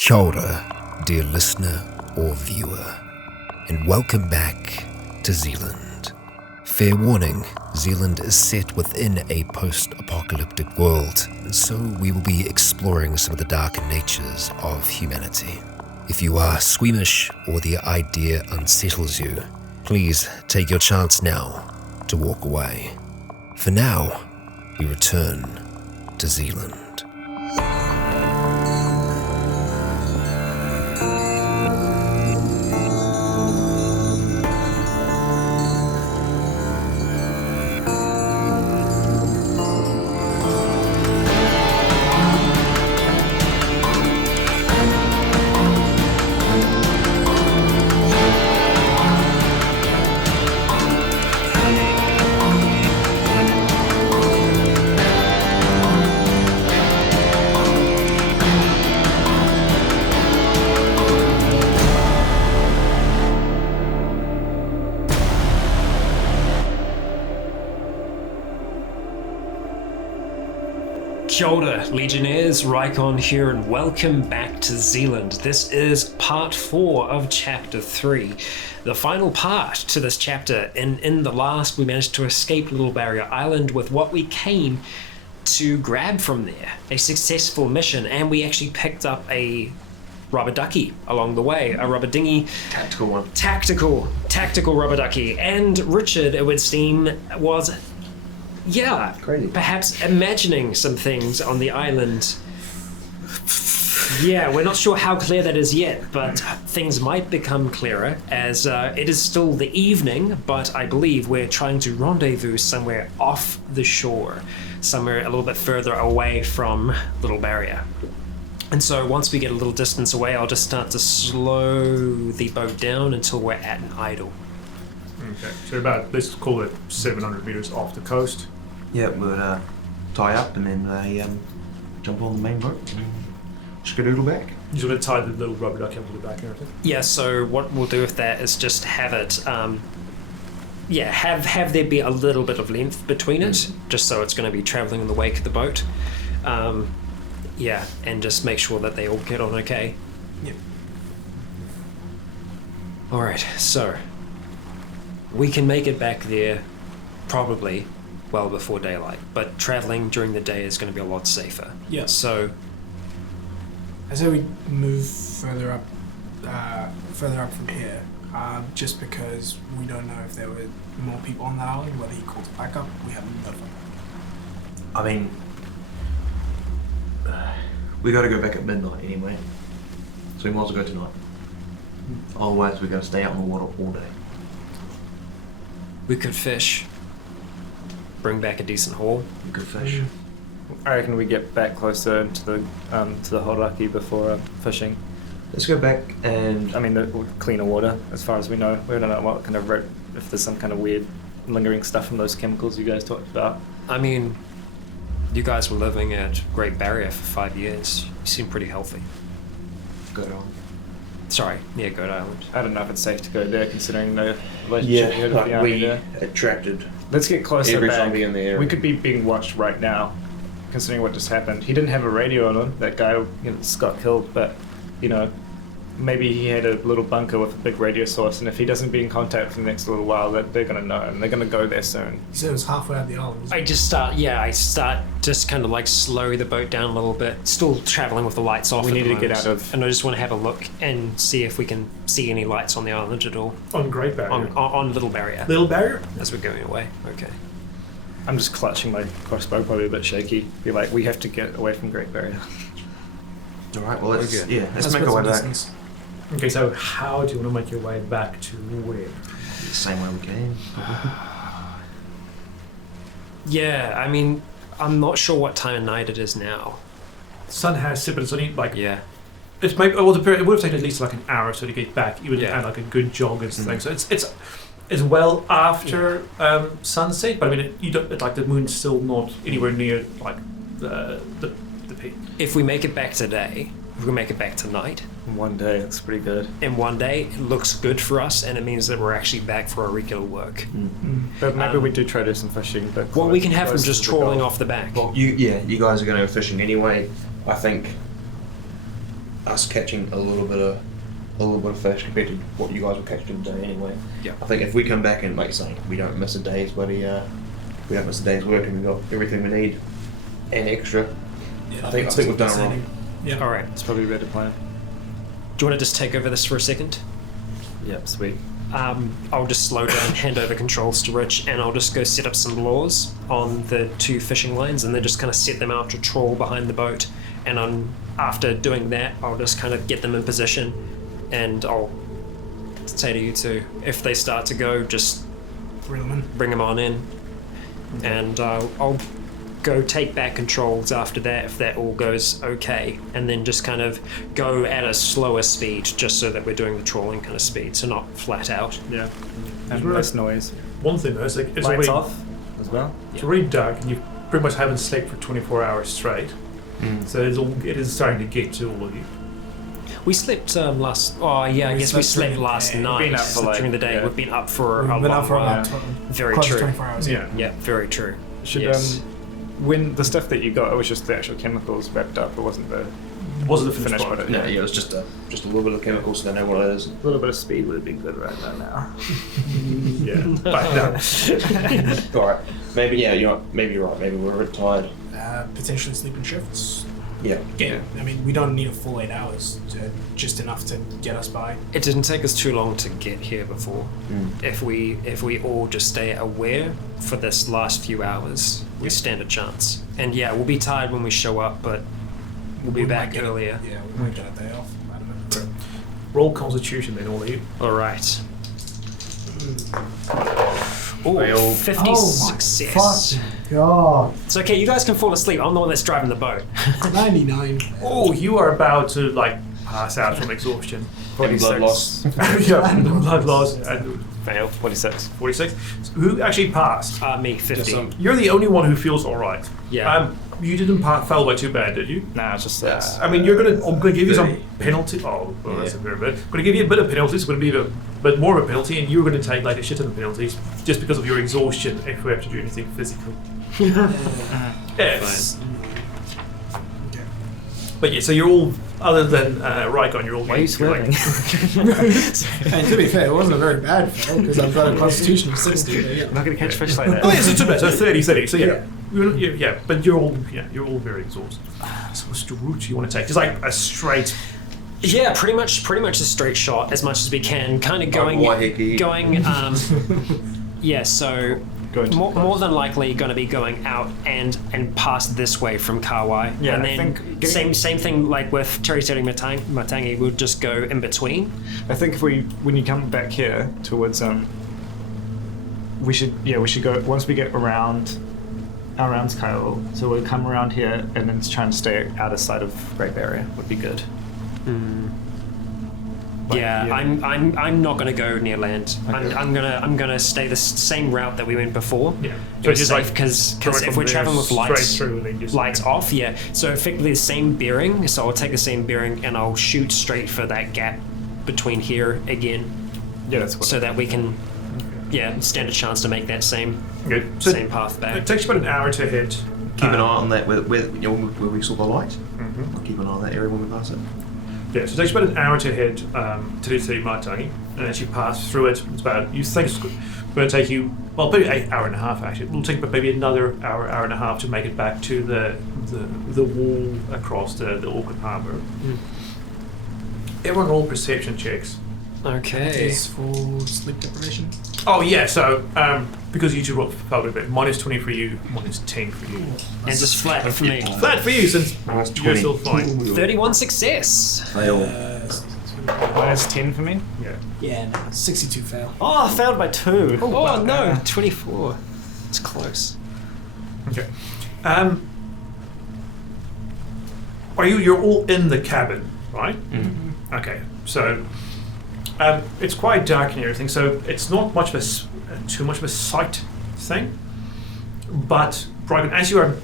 Kia ora, dear listener or viewer, and welcome back to Zealand. Fair warning, Zealand is set within a post-apocalyptic world, and so we will be exploring some of the darker natures of humanity. If you are squeamish or the idea unsettles you, please take your chance now to walk away. For now, we return to Zealand. Kia ora, Legionnaires, Rycon here, and welcome back to Zealand. This is part 4 of chapter 3, the final part to this chapter. In the last, we managed to escape Little Barrier Island with what we came to grab from there, a successful mission, and we actually picked up a rubber ducky along the way, a rubber dinghy. Tactical one. Tactical rubber ducky. And Richard, it would seem, was... yeah, Crazy. Perhaps imagining some things on the island. Yeah, we're not sure how clear that is yet, but things might become clearer as it is still the evening, but I believe we're trying to rendezvous somewhere off the shore, somewhere a little bit further away from Little Barrier. And so once we get a little distance away, I'll just start to slow the boat down until we're at an idle. Okay, so about, let's call it 700 meters off the coast. Yeah, we'll tie up and then jump on the main boat and skedoodle back. You sort of tie the little rubber ducky onto the back and everything. Yeah, so what we'll do with that is just have it, have there be a little bit of length between it, just so it's going to be travelling in the wake of the boat. And just make sure that they all get on okay. Yep. Alright, so we can make it back there probably well before daylight, but travelling during the day is going to be a lot safer. Yeah. So I say we move further up from here, just because we don't know if there were more people on that island, whether he called back up. We haven't notified. I mean, we got to go back at midnight anyway, so we might as well go tonight. Otherwise, we're going to stay out on the water all day. we could fish, bring back a decent haul. We could fish. I reckon we get back closer to the Horaki before fishing. Let's go back and... I mean, the cleaner water, as far as we know. We don't know what kind of if there's some kind of weird lingering stuff from those chemicals you guys talked about. I mean, you guys were living at Great Barrier for 5 years. You seem pretty healthy. Go on. Sorry, yeah, Goat Island. I don't know if it's safe to go there, considering the relationship you had with the army we there. attracted Let's get closer every back. zombie in the area. We could be being watched right now, considering what just happened. He didn't have a radio on him, that guy Scott killed, but, maybe he had a little bunker with a big radio source, and if he doesn't be in contact for the next little while, they're going to know, and they're going to go there soon. You said it was halfway out the island. I start just kind of like slow the boat down a little bit, still traveling with the lights off. We at need the to get moment. out of... And I just want to have a look and see if we can see any lights on the island at all. On Great Barrier. On Little Barrier. Little Barrier? As we're going away. Okay. I'm just clutching my crossbow, probably a bit shaky. Be like, we have to get away from Great Barrier. Alright, well let's make Let's our way back. distance. Okay, so how do you want to make your way back to where? The same way we came. Yeah, I mean, I'm not sure what time of night it is now. Sun has set, but it's only like... Yeah. It's maybe, well, it would have taken at least like an hour or so to get back, even Yeah. and like a good jog and things. So it's well after sunset, but I mean, you don't like the moon's still not anywhere near like the peak. If we make it back today, if we make it back tonight, In one day, that's pretty good. in one day, it looks good for us, and it means that we're actually back for our regular work. But maybe we do try to do some fishing. But Well, we can have them close just to the trawling Gulf. off the back. Well, you guys are going to go fishing anyway. I think us catching a little bit of fish compared to what you guys were catching today anyway. Yeah. I think if we come back and like saying we don't miss a day's we don't miss a day's work and we've got everything we need and extra. Yeah, I think we've done it wrong. Yeah. All right. It's probably a better plan. Do you want to just take over this for a second? Yep, sweet. I'll just slow down, hand over controls to Rich, and I'll just go set up some lures on the 2 fishing lines, and then just kind of set them out to trawl behind the boat. And after doing that, I'll just kind of get them in position, and I'll say to you two, if they start to go, just bring them on in, and I'll go take back controls after that if that all goes okay, and then just kind of go at a slower speed just so that we're doing the trawling kind of speed, so not flat out. Yeah. And less noise. One thing though, it's like it's Lights already, off as well. it's already dark and you pretty much haven't slept for 24 hours straight. So it is starting to get to all of you. We slept last. Oh yeah, I guess we slept last during the night. We've been up for, like, during the day. yeah. We've been up for a We've been long out for while. about Very close to true. 24 hours. Yeah. Yeah, very true. Should Yes. when the stuff that you got, it was just the actual chemicals wrapped up. It wasn't the Wasn't the finished finished product. product. Yeah, it was just a little bit of chemicals, so they know what it is. A little bit of speed would be good right now. Yeah. But no. Alright. Maybe you're right. Maybe we're a bit tired. Potentially sleeping shifts. Yeah. Again, I mean, we don't need a full 8 hours. Just enough to get us by. It didn't take us too long to get here before. If we all just stay aware for this last few hours, we stand a chance. And yeah, we'll be tired when we show up, but we'll be We back might get earlier. Yeah, we might get a day off. I don't know. Roll Constitution then, all of you. All right. Ooh, Fail. 50 Oh my success. God. It's okay, you guys can fall asleep. I'm the one that's driving the boat. 99. Oh, you are about to like pass out from exhaustion. And blood loss. Yeah, blood loss. And Fail. 46. 46. So who actually passed? Me, 50. You're the only one who feels all right. Yeah. You didn't fail by too bad, did you? Nah, it's just this. I mean, I'm going to give you some penalty. Oh, well, that's a fair bit. I'm going to give you a bit of penalties. It's going to be a bit more of a penalty, and you're going to take like a shit ton of penalties just because of your exhaustion if we have to do anything physical. Yes. Okay. But yeah, so you're all, other than Rycon, you're all Why are you getting, swearing? And to be fair, it wasn't a very bad fail because I've got a constitution of 60. But yeah. I'm not going to catch fish like that. Oh, yes, it's too bad. So 30. So yeah. But you're all very exhausted. So what's the route you want to take? Just like a straight. Yeah, pretty much a straight shot as much as we can. Kind of going. Yeah, so Good. more than likely going to be going out and past this way from Kauai. Yeah, and I then think same thing like with Teri Matangi, we'll just go in between. I think when you come back here towards we should go once we get around Kyle. So we'll come around here and then try and stay out of sight of Great Barrier would be good. Yeah, I'm not going to go near land. Okay. I'm gonna stay the same route that we went before. Yeah. So just like because if we're traveling with lights straight through, then just lights off, yeah. So effectively the same bearing. So I'll take the same bearing and I'll shoot straight for that gap between here again, Yeah, that's what. so that we can stand a chance to make that same Good. So path it back. takes you about an hour to hit. Keep an eye on that where we saw the light. I'll keep an eye on that area when we pass it. Yeah, so it takes about an hour to hit Teri Matangi, and as you pass through it, it's about, you think it's going to take you, well, maybe an hour and a half actually. It'll take maybe another hour and a half to make it back to the wall across the Auckland Harbour. Everyone roll perception checks. Okay. Is for sleep deprivation. Oh yeah, so because you two rolled probably a bit, minus 20 for you, minus 10 for you. And just flat for me. Flat for you since Minus you're 20. still fine. 31 success. Fail. minus 10 for me. Yeah. Yeah, no, 62 fail. Oh, I failed by 2. Oh no, 24. It's close. Okay. You're all in the cabin, right? Mm-hmm. Okay. So it's quite dark and everything, so it's not much of too much of a sight thing. But Rycon, as you are,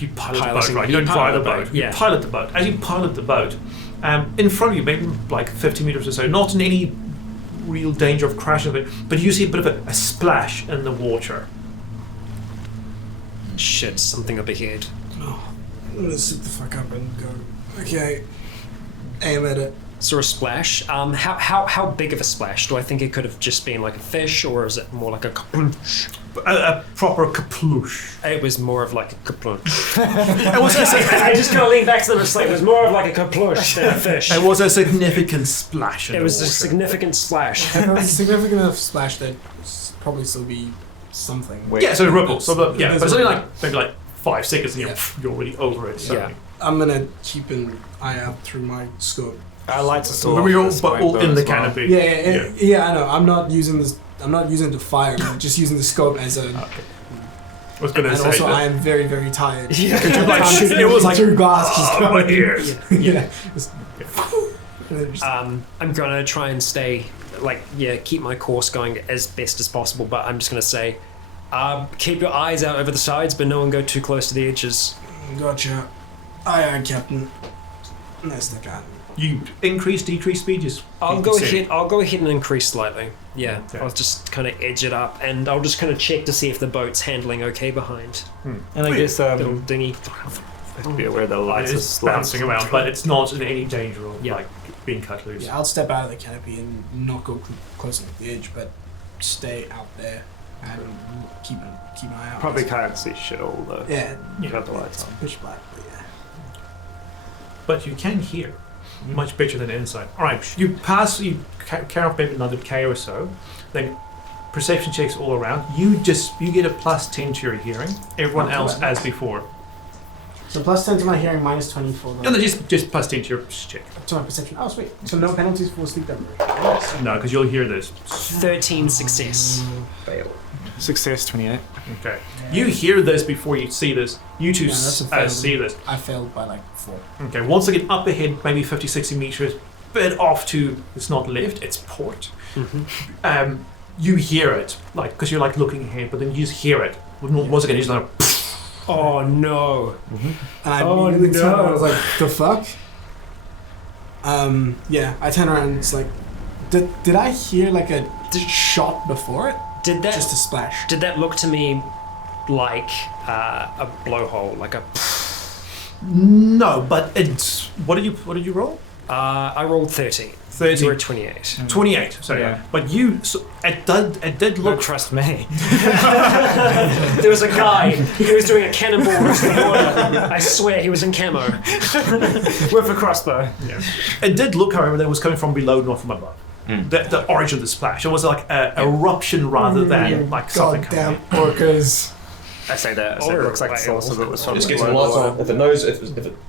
you pilot the boat, right? You don't drive the boat. yeah. You pilot the boat. As you pilot the boat, in front of you, maybe like 50 meters or so, not in any real danger of crashing, but you see a bit of a splash in the water. Shit, something up ahead. I'm gonna sit the fuck up and go Okay. Aim at it. Saw a splash. How big of a splash? Do I think it could have just been like a fish, or is it more like a kaploosh? A proper kaploosh. It was more of like a kaploosh. I was gonna say I just gotta lean back to the slate. It was more of like a kaploosh than a fish. it was a significant splash. In It the was water. a significant splash. If it was a significant enough splash, that'd probably still be something. Wait. Yeah, so it ripples. So yeah, There's but it's a- only like maybe like 5 seconds, and Yeah. you're already over it. So. Yeah. I'm gonna keep an eye out through my scope. Our lights are still But off we're at all, this but point, all though, in the as well. canopy. Yeah, I know. I'm not using this. I'm not using it to fire. I'm just using the scope as a. Okay. I was gonna And say also, that. I am very, very tired. Yeah. Could you, like, I can't shoot- see it was like, through glass. Just oh, my going. ears. Yeah. Just- and then just- I'm gonna try and stay, keep my course going as best as possible, but I'm just gonna say, keep your eyes out over the sides, but no one go too close to the edges. Gotcha. Aye, Captain. Nice to gun. You decrease speed. Just I'll keep go setting. ahead. I'll go ahead and increase slightly. Yeah, Okay. I'll just kind of edge it up, and I'll just kind of check to see if the boat's handling okay behind. And I Wait, guess Little dinghy. have to be aware the lights It are is slant. bouncing around, but it's not in any danger of Yeah. like being cut loose. Yeah, I'll step out of the canopy and not go close enough to the edge, but stay out there and keep an eye out. Probably can't see shit all though. Yeah. You have the lights on. Pitch black, but yeah. But you can hear much better than inside. All right, you carry off maybe another K or so, then perception checks all around. You get a +10 to your hearing. Everyone Not else too bad. as before. So +10 to my hearing, -20 for No, no, just +10 to your check. to my perception. Oh, sweet. So no penalties for sleep deprivation. No, because you'll hear this. 13 success. Fail. Success 28. Okay. You hear this before you see this. You two Yeah, that's a fail. see this. I failed by like 4. Okay, once again up ahead, maybe 50, 60 meters, bit off to, it's not left, it's port. Mm-hmm. You hear it, like, because you're like looking ahead, but then you just hear it. Once again, you just like, Oh no! And I Oh, immediately turned around, I no. was like, the fuck? Yeah, I turned around and it's like, did I hear like a shot before it? Did that Just a splash. did that look to me like a blowhole, like a? no, but it's, what did you roll? I rolled 30. 30. You were 28. 28, sorry. Yeah. But it did Don't look, trust me. There was a guy. He was doing a cannonball across the water. I swear he was in camo. With a crossbow. it did look, however, that it was coming from below, not from above. The origin of the splash. It was like an eruption rather than like something coming Goddamn orcas. I say that. So it looks like the source of it was from Just the get some below. lights on. If it knows, if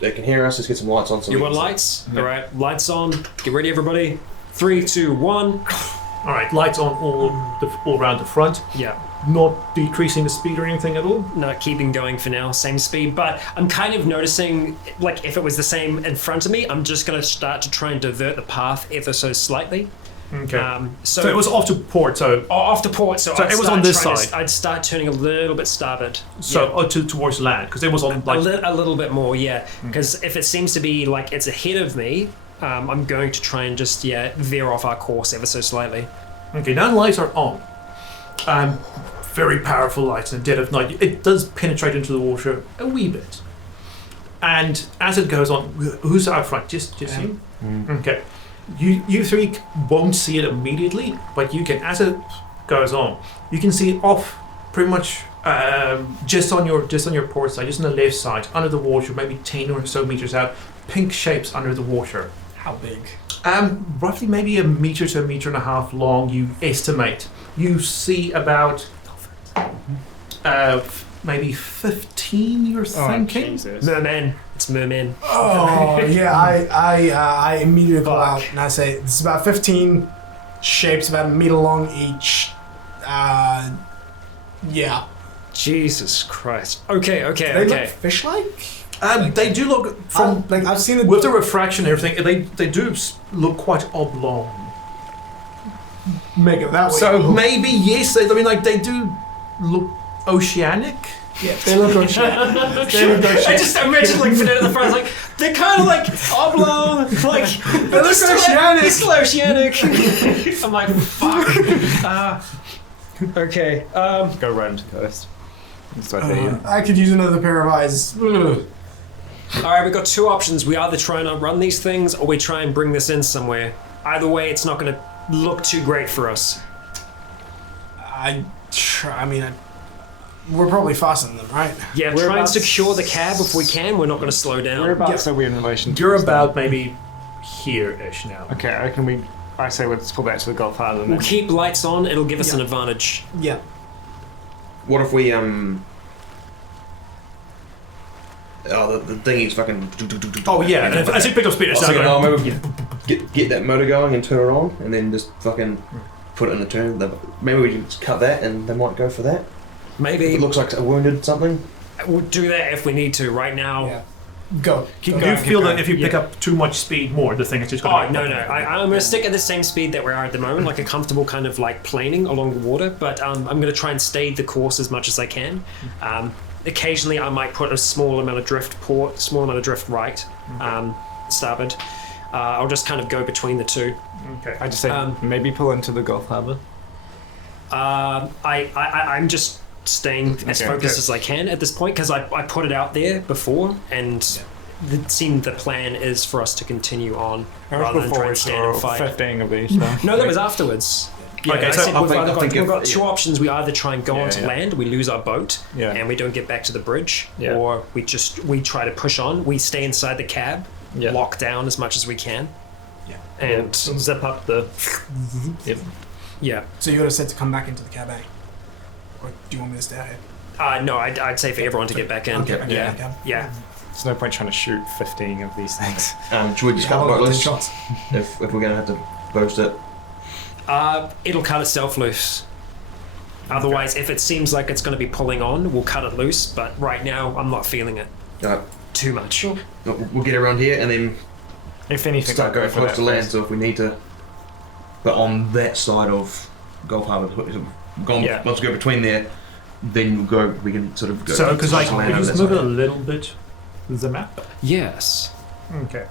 it can hear us, just get some lights on. So You we want can see. lights? All right, lights on. Get ready, everybody. 3, 2, 1. All right, lights on all around the front. Yeah. Not decreasing the speed or anything at all. Not keeping going for now, same speed. But I'm kind of noticing, like, if it was the same in front of me, I'm just going to start to try and divert the path ever so slightly. Okay. So So it was off to port. So off the port. So So I'd it was start on this trying to- side. I'd start turning a little bit starboard. towards land because it was on like. A little bit more, yeah. Because if it seems to be like it's ahead of me, I'm going to try and just veer off our course ever so slightly. Okay, now the lights are on. Very powerful lights in the dead of night. It does penetrate into the water a wee bit. And as it goes on, who's out front? Just you. Okay. You three won't see it immediately, but you can, as it goes on, you can see it off pretty much just on your port side, just on the left side, under the water, maybe 10 or so meters out, pink shapes under the water. How big? Roughly maybe 1 meter to 1.5 meters long, you estimate. You see about maybe 15, you're thinking? Jesus. Merman. It's merman. Oh yeah, I immediately pull Fuck. out and I say it's about 15 shapes, about 1 meter long each. Yeah. Jesus Christ. Okay. They look fish-like. They do look, from like I've seen it with the refraction and everything, they do look quite oblong. make it that way. So maybe, yes, they do look oceanic. yeah, they look oceanic. They look I oceanic. just imagine like Fernando the Fries, like they're kind of like oblong, like They look oceanic. They're still oceanic. I'm like fuck. Okay. Go round the coast. That's what I hear. I could use another pair of eyes. Ugh. Alright, we've got two options. We either try and outrun these things, or we try and bring this in somewhere. Either way, it's not going to look too great for us. We're probably faster than them, right? Yeah, try and secure the cab if we can. We're not going to slow down. Whereabouts are we in relation to You're this about maybe here-ish now. thing? Okay, I say let's pull back to the Gulf Harbor. We'll keep lights on. It'll give us an advantage. Yeah. What if we the thingy's fucking. Oh yeah, and as it picked up speed, it's I was not thinking, going. maybe get that motor going and turn it on, and then just fucking put it in the turn. Maybe we can just cut that, and they might go for that. Maybe. If it looks like a wounded something. We'll do that if we need to. Right now. Yeah. Go. Do Go. you feel that Go. if you pick up too much speed more, the thing is just going Oh, no. I'm going to stick at the same speed that we are at the moment, like a comfortable kind of like planing along the water, but I'm going to try and stay the course as much as I can. Occasionally I might put a small amount of drift port, small amount of drift right, starboard. I'll just kind of go between the two. Okay. I just say maybe pull into the Gulf Harbor. I'm just staying as focused as I can at this point because I put it out there before and it seemed the plan is for us to continue on rather than try and stand and fight. 15 of these. So. No, that was afterwards. Yeah, Okay, I so said we've got two yeah. options. We either try and go onto yeah. land, we lose our boat, Yeah. and we don't get back to the bridge, Yeah. or we try to push on. We stay inside the cab, Yeah. lock down as much as we can, and Zip up the. Yep. yeah. So you would have said to come back into the cab, eh? Or do you want me to stay out here? No, I'd say for everyone to get back in. Okay, Yeah, okay. yeah. There's no point trying to shoot 15 of these things. Should we just cut the boat loose? If we're gonna have to burst it. It'll cut itself loose. Otherwise, if it seems like it's going to be pulling on, we'll cut it loose. But right now, I'm not feeling it too much. We'll get around here and then If anything, start I'll go going for close that to land. first. So if we need to, but on that side of Gulf Harbour, Yeah. once we go between there, then we'll go. We can sort of go. So, because like, to land if over you that just move it a side. little bit, the map. Yes. Okay.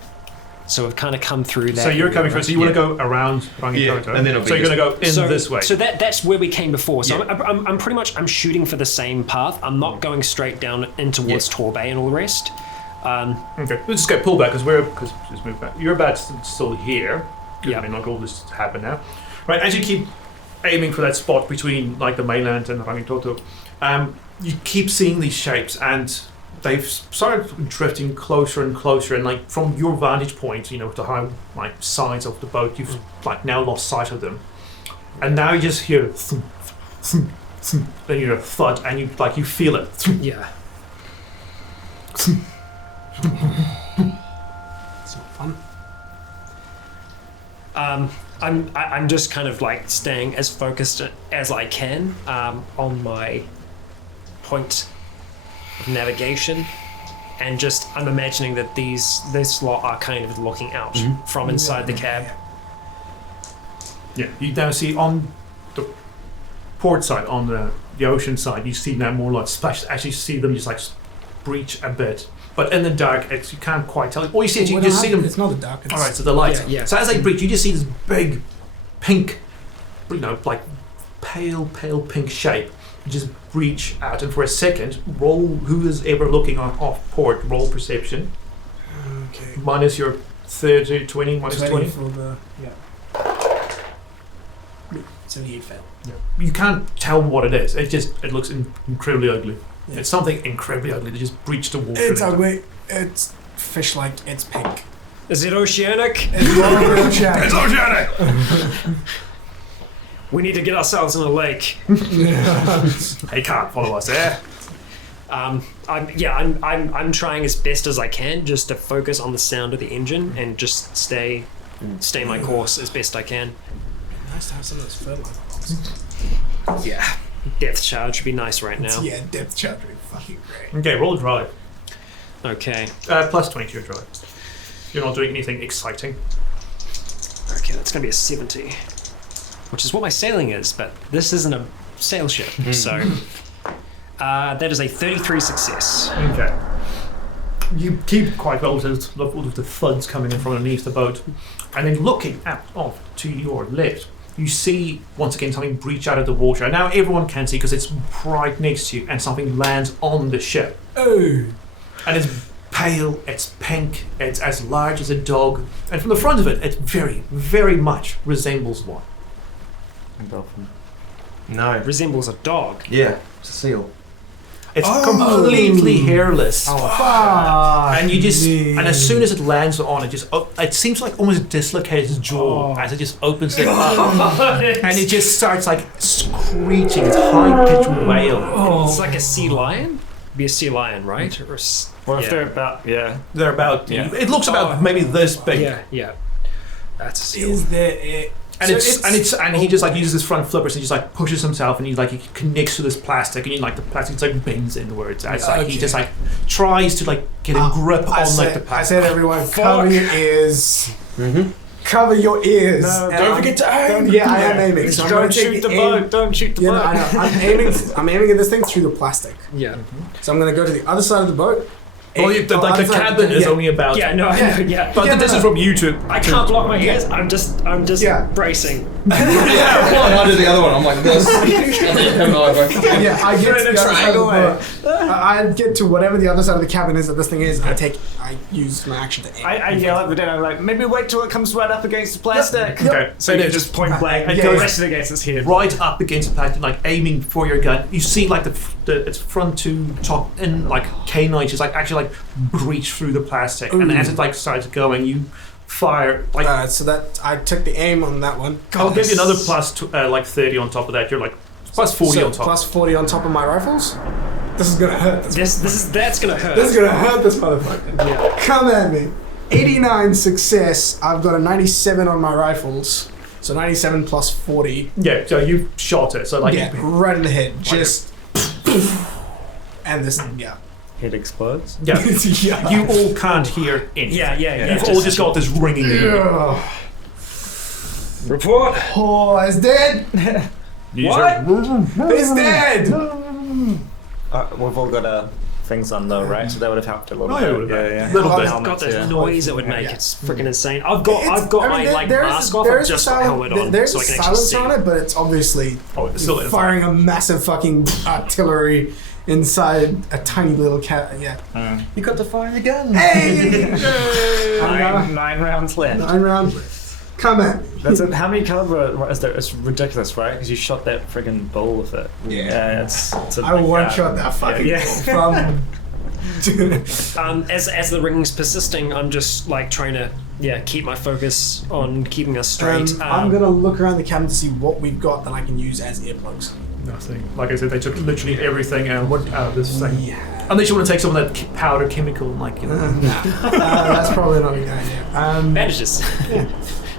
So we've kind of come through that. So you're coming first. So you want to Yeah. go around Rangitoto. and then it'll be so you're going to go in so, this way. So that's where we came before. So Yeah. I'm pretty much shooting for the same path. I'm not going straight down in towards Tor Bay and all the rest. Okay, let's just get pulled back because just move back. You're about still here. Yeah. I mean, like all this happened now, right? As you keep aiming for that spot between like the mainland and Rangitoto, you keep seeing these shapes, and they've started drifting closer and closer. And like from your vantage point, you know, the high like sides of the boat, you've like now lost sight of them, and now you just hear thump, thump, thump, then you hear a thud, and you feel it. Thump, Yeah. It's not fun. I'm just kind of like staying as focused as I can on my point of navigation, and just I'm imagining that this lot are kind of looking out from inside the cab. Yeah, you now see on the port side, on the ocean side, you see now more light splashes. Actually, see them just like breach a bit, but in the dark, you can't quite tell. All you see is you just see them. It's not the dark. It's All right, so the light. Yeah. So as they breach, you just see this big, pink, you know, like pale pink shape just breach out, and for a second, roll. Who is ever looking off port? Roll perception. Okay. Minus your 30, 20, minus 20. For the, 78 fail. You can't tell what it is. It looks incredibly ugly. Yeah. It's something incredibly ugly that just breached the water. It's ugly. It's fish-like. It's pink. Is it oceanic? It's royal shag. It's oceanic! We need to get ourselves in a lake. They can't follow us there. I'm trying as best as I can just to focus on the sound of the engine and just stay my course as best I can. Nice to have some of those fertilizer bombs. Yeah. Depth charge would be nice right now. Yeah, depth charge would be fucking great. Okay, roll a drive. Okay. Plus 20 to your drive. You're not doing anything exciting. Okay, that's gonna be a 70. Which is what my sailing is, but this isn't a sail ship, so that is a 33 success. Okay. You keep quite well with all of the thuds coming in from underneath the boat, and then looking off to your left, you see once again something breach out of the water. And now everyone can see because it's right next to you, and something lands on the ship, Oh. and it's pale, it's pink, it's as large as a dog, and from the front of it, it very, very much resembles one. A dolphin. No. Resembles a dog. Yeah, it's a seal. It's completely hairless. Fuck. And you just, me. and as soon as it lands on, it seems like almost dislocates its jaw as it just opens it up, and it just starts like screeching. It's high-pitched wail. It's like a sea lion. Be a sea lion, right? Or Well, if they're about, They're about, it looks about maybe this big. yeah. That's a seal. Is there? And and he just like uses his front flippers and he just like pushes himself and he connects to this plastic and the plastic just like bends inwards as he just like tries to like get a grip on the plastic. I said, everyone, cover your ears. Cover your ears. No, And don't forget to aim. Yeah, I am aiming. So I'm gonna Don't shoot take the aim. boat. Don't shoot the Yeah, boat. no, I know. I'm aiming at this thing through the plastic. Yeah. So I'm gonna go to the other side of the boat. Well, the cabin is only about. Yeah, no, I know, yeah. But this is from YouTube. I can't block my ears. I'm just bracing. I did the other one. I'm like this. Yeah, I get to the other side of the triangle boat. I get to whatever the other side of the cabin is that this thing is. I use my action to aim. I yell at the den. I'm like, maybe wait till it comes right up against the plastic. Okay, So you just point blank and Yeah, go yeah. rest it against its head. right up against the plastic, like aiming for your gun. You see, like its front to top and like canines just like actually like breach through the plastic, and as it like starts going, you fire like. So that I took the aim on that one. I'll give you another plus like 30 on top of that. You're like plus 40 So on top. plus 40 on top of my rifles. This is gonna hurt. That's gonna hurt. This is gonna hurt this motherfucker. Yeah. Come at me. 89 success. I've got a 97 on my rifles. So 97 plus 40. Yeah, so you shot it. So like Yeah, right in the head. Just. And this. Yeah. Head explodes. yeah. Yeah. You all can't hear anything. Yeah. You've all just got this ringing. in your ear. Ugh. Report. Oh, he's dead. What? He's dead. We've all got things on low, right? So that would have helped a little Oh, yeah, it bit. would have Yeah. Little bit. It's got this Yeah. noise it would make. Yeah. It's freaking insane. I've got my like there's- mask off. there's I've just a got silent- helmet on, There's so a I can actually silencer see. on it, but it's obviously Oh, it's still in firing a massive fucking artillery inside a tiny little cat. Yeah. You got to fire the gun. Hey! 9 rounds left. 9 rounds. Come at me. That's it. How many caliber is there? It's ridiculous, right? Because you shot that friggin' bull with it. Yeah. It's a I big one gun. shot that fucking Yeah. from. As the ring's persisting, I'm just like trying to keep my focus on keeping us straight. I'm gonna look around the cabin to see what we've got that I can use as earplugs. Nothing. Like I said, they took literally everything out of this thing. Yeah. Unless you want to take some of that powder chemical, like That's probably not a good idea. Bandages. Yeah.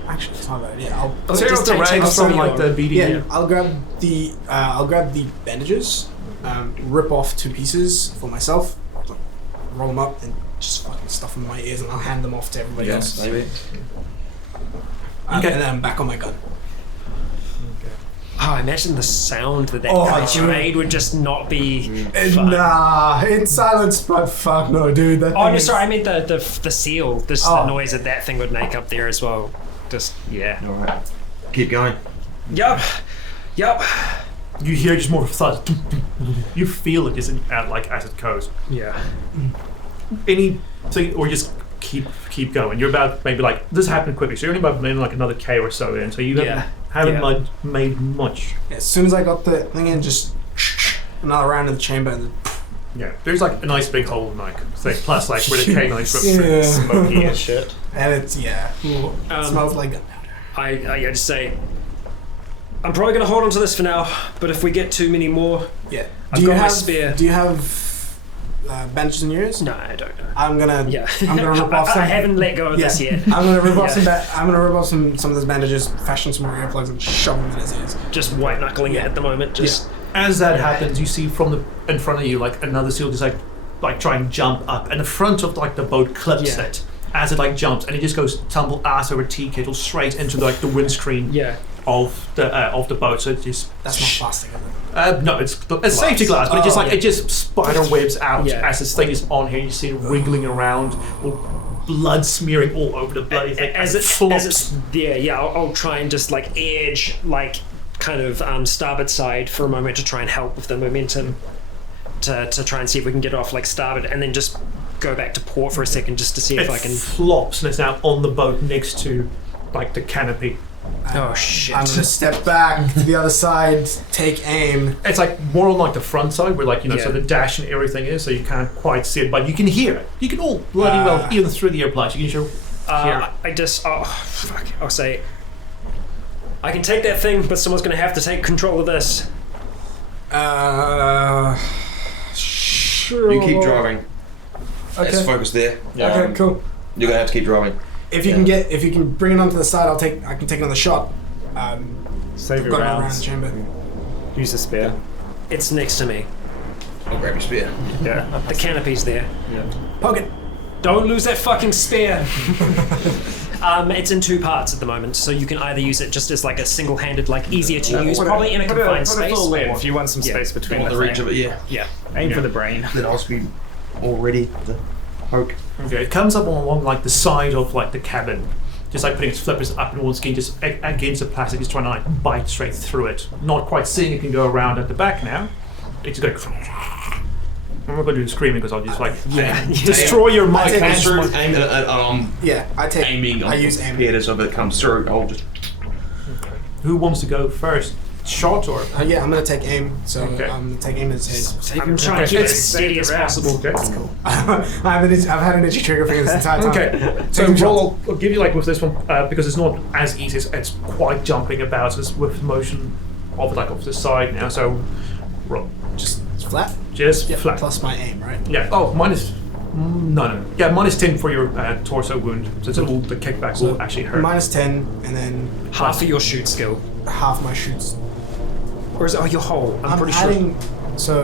Actually, it's not a bad idea. I'll tear off the rags from like the BD. Yeah, I'll grab the bandages, rip off 2 pieces for myself, roll them up, and just fucking stuff them in my ears, and I'll hand them off to everybody else. Maybe. And then I'm back on my gun. Oh, imagine the sound that Oh, creature dude. made would just not be fun. Nah, it's silenced, but fuck no, dude. That Oh, thing no, is- sorry, I meant the seal. Just Oh. the noise that thing would make up there as well. Just, yeah. Alright. Keep going. Yup. You hear just more thud. You feel it just like as it goes. Yeah. Anything, or just keep going. You're about maybe like this happened quickly, so you're only about maybe like another K or so in. So you haven't made much. Yeah, as soon as I got the thing in, just another round in the chamber, and then Yeah, there's like a nice big hole, like thing. Plus, like where the canines rips Yeah. through, smoky and shit. and it's smells like gunpowder. I just say, I'm probably going to hold on to this for now, but if we get too many more, Yeah. I've got my spear. Do you have bandages in your ears? No, I don't know. I'm gonna Yeah. I'm gonna rip off some. I haven't let go of this yet. I'm gonna rip off Yeah. I'm gonna rip off some of those bandages, fashion some more earplugs, and shove them in his ears. Just white knuckling it at the moment. Just As that happens, you see from in front of you like another seal just like try and jump up, and the front of like the boat clips Yeah. it as it like jumps, and it just goes tumble ass over tea kettle straight into like the windscreen of the boat. So it just That's not plastic, is it? no, it's safety glass, but it just Oh, like yeah. it just spider webs out Yeah. as this thing is on here. You see it wriggling around, all blood smearing all over the bloody thing as it flops. I'll try and just like edge like kind of starboard side for a moment to try and help with the momentum to try and see if we can get off like starboard, and then just go back to port for a second just to see if I can. Flops and it's now on the boat next to like the canopy. Oh shit! I'm gonna step back to the other side, take aim. It's like more on like the front side where like so the dash and everything is, so you can't quite see it, but you can hear it. You can all bloody well hear through the airplanes. You can hear. I'll say. I can take that thing, but someone's gonna have to take control of this. Sure. You keep driving. Okay. Let's focus there. Okay, cool. You're gonna have to keep driving. If you can bring it onto the side, I can take another shot. Save your got around rounds. the chamber. Use a spear. It's next to me. I'll grab your spear. Yeah. The canopy's there. Yeah. Poke it. Don't lose that fucking spear. It's in 2 parts at the moment, so you can either use it just as like a single-handed, like easier to use, probably in a confined space. If you want some space between The reach of it, yeah. Yeah. Aim for the brain. Then I'll be all ready to poke. Okay, it comes up along like the side of like the cabin, just like putting its flippers up towards skin, just against the plastic, just trying to like bite straight through it. Not quite seeing it can go around at the back now. It's going. I'm not going to do the screaming because I'll just like destroy your mic. Aim at Yeah, I take. aiming. I use aim. Yeah, so if it comes through, I'll just. Who wants to go first? Shot or? Yeah, I'm gonna take aim. So Okay. I'm gonna take aim at his head. I'm trying to keep it as steady as possible. Okay, that's cool. I've had an itchy trigger finger this entire time. Okay, so Taking roll. I'll give you like with this one because it's not as easy. It's quite jumping about as with motion of like off the side now. So roll Just flat. just Yeah, flat. plus my aim, right? Yeah. Oh, minus. No. Yeah, minus 10 for your torso wound. So the kickback will actually hurt. Minus 10, and then Half of your shoot skill. half my shoots. Or is it your whole? I'm pretty adding, So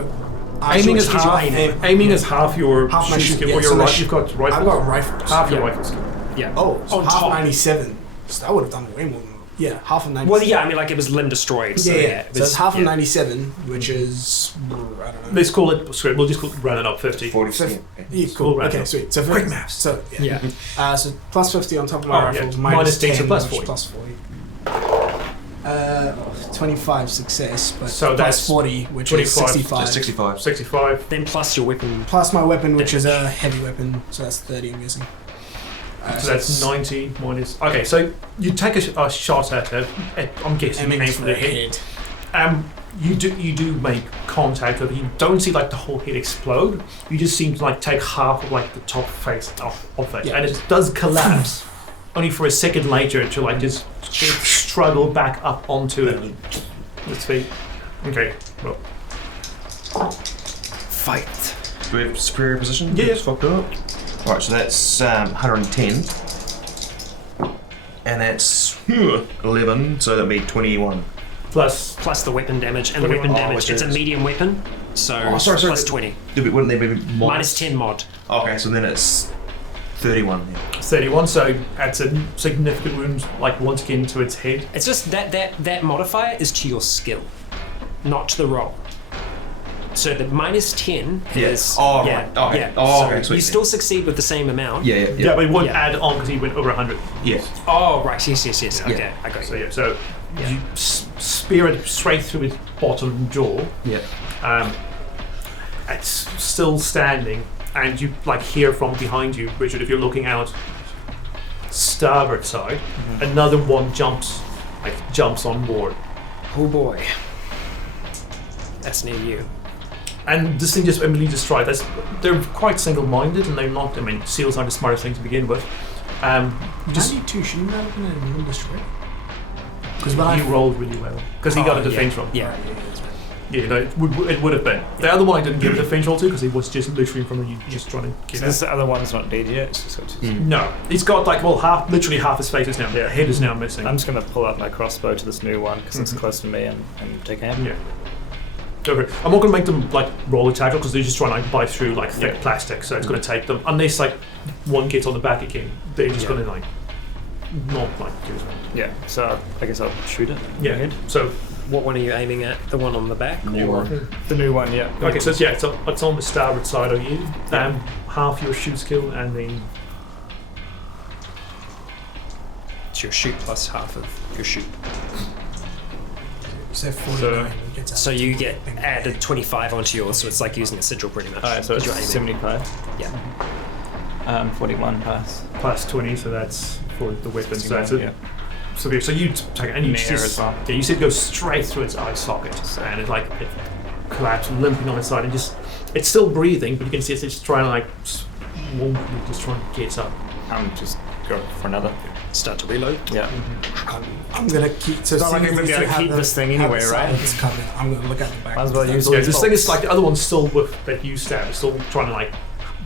Aiming is Choose your half. aim. Aiming is half your Half my shoot shoot, skill. yeah, Or your so right. You've got rifles. I've got rifles. half your Yeah. rifle skill. Yeah. Oh, so on half top. 97. So that would have done way more than. Yeah, half of 97. Well, yeah, I mean, like it was limb destroyed. So Yeah. So it's half of yeah. 97, which is I don't know. Let's call it. Screw it, we'll just round it up 50. 40%. Yeah, Cool, cool. right. Okay, sweet. So Quick maths. So Yeah. so plus 50 on top of my Oh, rifle. yeah. Minus Minus 10, 10, so plus which 40. Plus 40. 25 success, but So plus that's 40, which 25. is 65. 65. 65. Then plus your weapon. Plus my weapon, which is a heavy weapon, so that's 30, I'm guessing. So that's 90 minus. Okay, so you take a shot at it. I'm guessing you aim from the head. You do make contact with it. You don't see like the whole head explode. You just seem to like take half of like the top face off of it, Yeah. and it does collapse. Only for a second later to like just struggle back up onto it. Let's see. Okay. Well, Fight. Do we have superior position? Yeah. It's fucked up. Alright, so that's 110. And that's 11, so that'd be 21. plus. Plus the weapon damage. And the weapon 21. damage, which it's a is- medium weapon. So sorry. plus 20. Wouldn't they be Minus 10 mod. Okay, so then it's 31 then. 31, so that's a significant wound, like once again to its head. It's just that modifier is to your skill, not to the roll. So the minus 10 is... Oh, yeah, right. Okay. yeah. Oh, So okay, sweet. you still succeed with the same amount. Yeah. Yeah, but it won't Yeah. add on because he went over 100. Yeah. Oh, right. Yes. Okay, I got So you. yeah, so Yeah. you spear it straight through his bottom jaw. Yeah. It's still standing, and you like hear from behind you, Richard. If you're looking out, starboard side, another one jumps on board, Oh boy. That's near you. and this thing just immediately destroyed. They're quite single-minded, and they're not. I mean, seals aren't the smartest thing to begin with. Just 92, shouldn't that have been a little destroyed? Because he rolled really well because he got a defense roll. Yeah. Yeah, no, it would have been. The other one I didn't give a defense roll to because he was just literally from you just trying to get So out. this other one's not dead yet. It's just got to No, he's got like literally half his face is now. Yeah, head is now missing. I'm just going to pull out my crossbow to this new one because it's close to me and take aim. Yeah. Okay. I'm not going to make them like roll a tackle because they're just trying to like, bite through like thick plastic, so it's going to take them unless like one gets on the back again. They're just going to like not like do it. Yeah, so I guess I'll shoot it. Yeah. Head. So What one are you aiming at? The one on the back? New or- one. The new one, yeah. okay, so it's on the starboard side of you. Half your shoot skill and then It's your shoot plus half of your shoot. So 49 gets out. So you get added 25 onto yours, so it's like using a sigil pretty much. Alright, so it's Because you're aiming. 75. Yeah. 41 pass. Plus 20, so that's for the weapon. So 61, that's it. yeah. So you take it and you Near just, as well. yeah, you see it go straight through its eye socket, and it's like it collapsed, limping on its side, and just it's still breathing, but you can see it's just trying to like just trying to get up. Just go for another. Start to reload. Yeah. I'm gonna keep. So It's not like seeing I'm gonna as be able you to have keep the- this thing have anyway, the right? silence covered, I'm gonna look at the back. Might as well use Yeah, those this thing is bolts. like the other one's still with that you stab, is still trying to like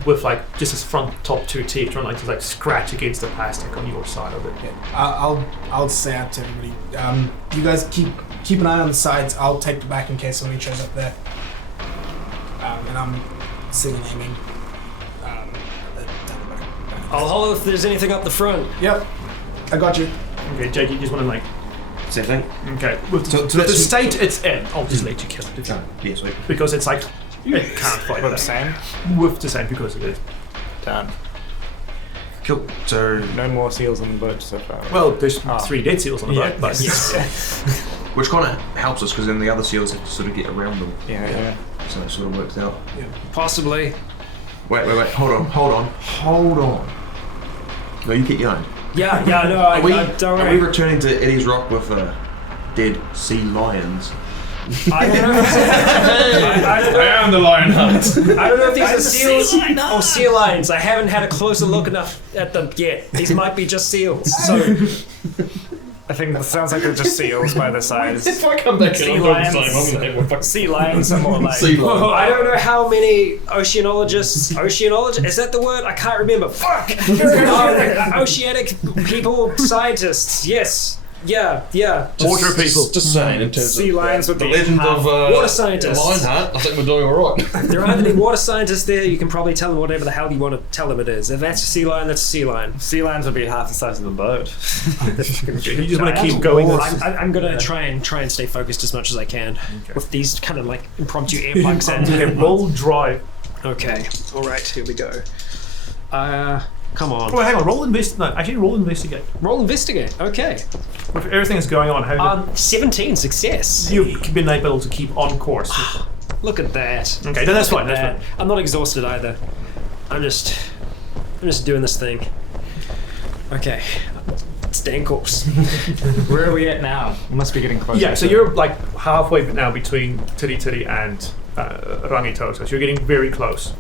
with like just his front top two teeth, trying like to like scratch against the plastic on your side of it. Yeah, I'll say out to everybody. You guys keep an eye on the sides. I'll take the back in case somebody shows up there. And I'm sitting aiming. I'll holler if there's anything up the front. Yep, I got you. Okay, Jake, you just want to like Same thing. okay with So the that's- state it's in. I'll just let you kill it if you, Yeah, sweet. because it's like it can't fight With the that. same. With the same because it is. Done. Cool. So, No more seals on the boat so far. Well, there's Oh. 3 dead seals on the boat, but which kind of helps us because then the other seals have to sort of get around them. Yeah. So it sort of works out. Possibly. Wait. Hold on. No, you keep going. Yeah, no, Are we don't are worry. we returning to Eddie's Rock with dead sea lions? I don't know. I am the lion hunt. I don't know if these are seals or sea lions. I haven't had a closer look enough at them yet. These might be just seals. So I think that sounds like they're just seals by the size. If I come back Sea and I'm doing the lions. same, I'm gonna think we're fucking Sea lions are more like. sea lions. I don't know how many oceanologists, is that the word? I can't remember. Fuck! Oceanic people, scientists, yes. Yeah. water people. Just saying, in terms Sea of lions would the be legend half of water scientists. Lion Hunt, I think we're doing all right. There aren't any water scientists there. You can probably tell them whatever the hell you want to tell them it is. If that's a sea lion, that's a sea lion. Sea lions would be half the size of the boat. You just want to keep going. I'm gonna try and stay focused as much as I can with these kind of like impromptu earplugs Okay, in. roll drive. Okay, all right, here we go. Come on, Oh, hang on. Roll investigate. No, actually, roll investigate. roll investigate. Okay, With everything that's going on, how 17 success. you've been able to keep on course. Look at that. Okay, no, that's fine. Look That's at fine. that. I'm not exhausted either. I'm just doing this thing. Okay, staying course. Where are we at now? We must be getting close. Yeah, so you're like halfway now between Titty and Rangitoto, so you're getting very close.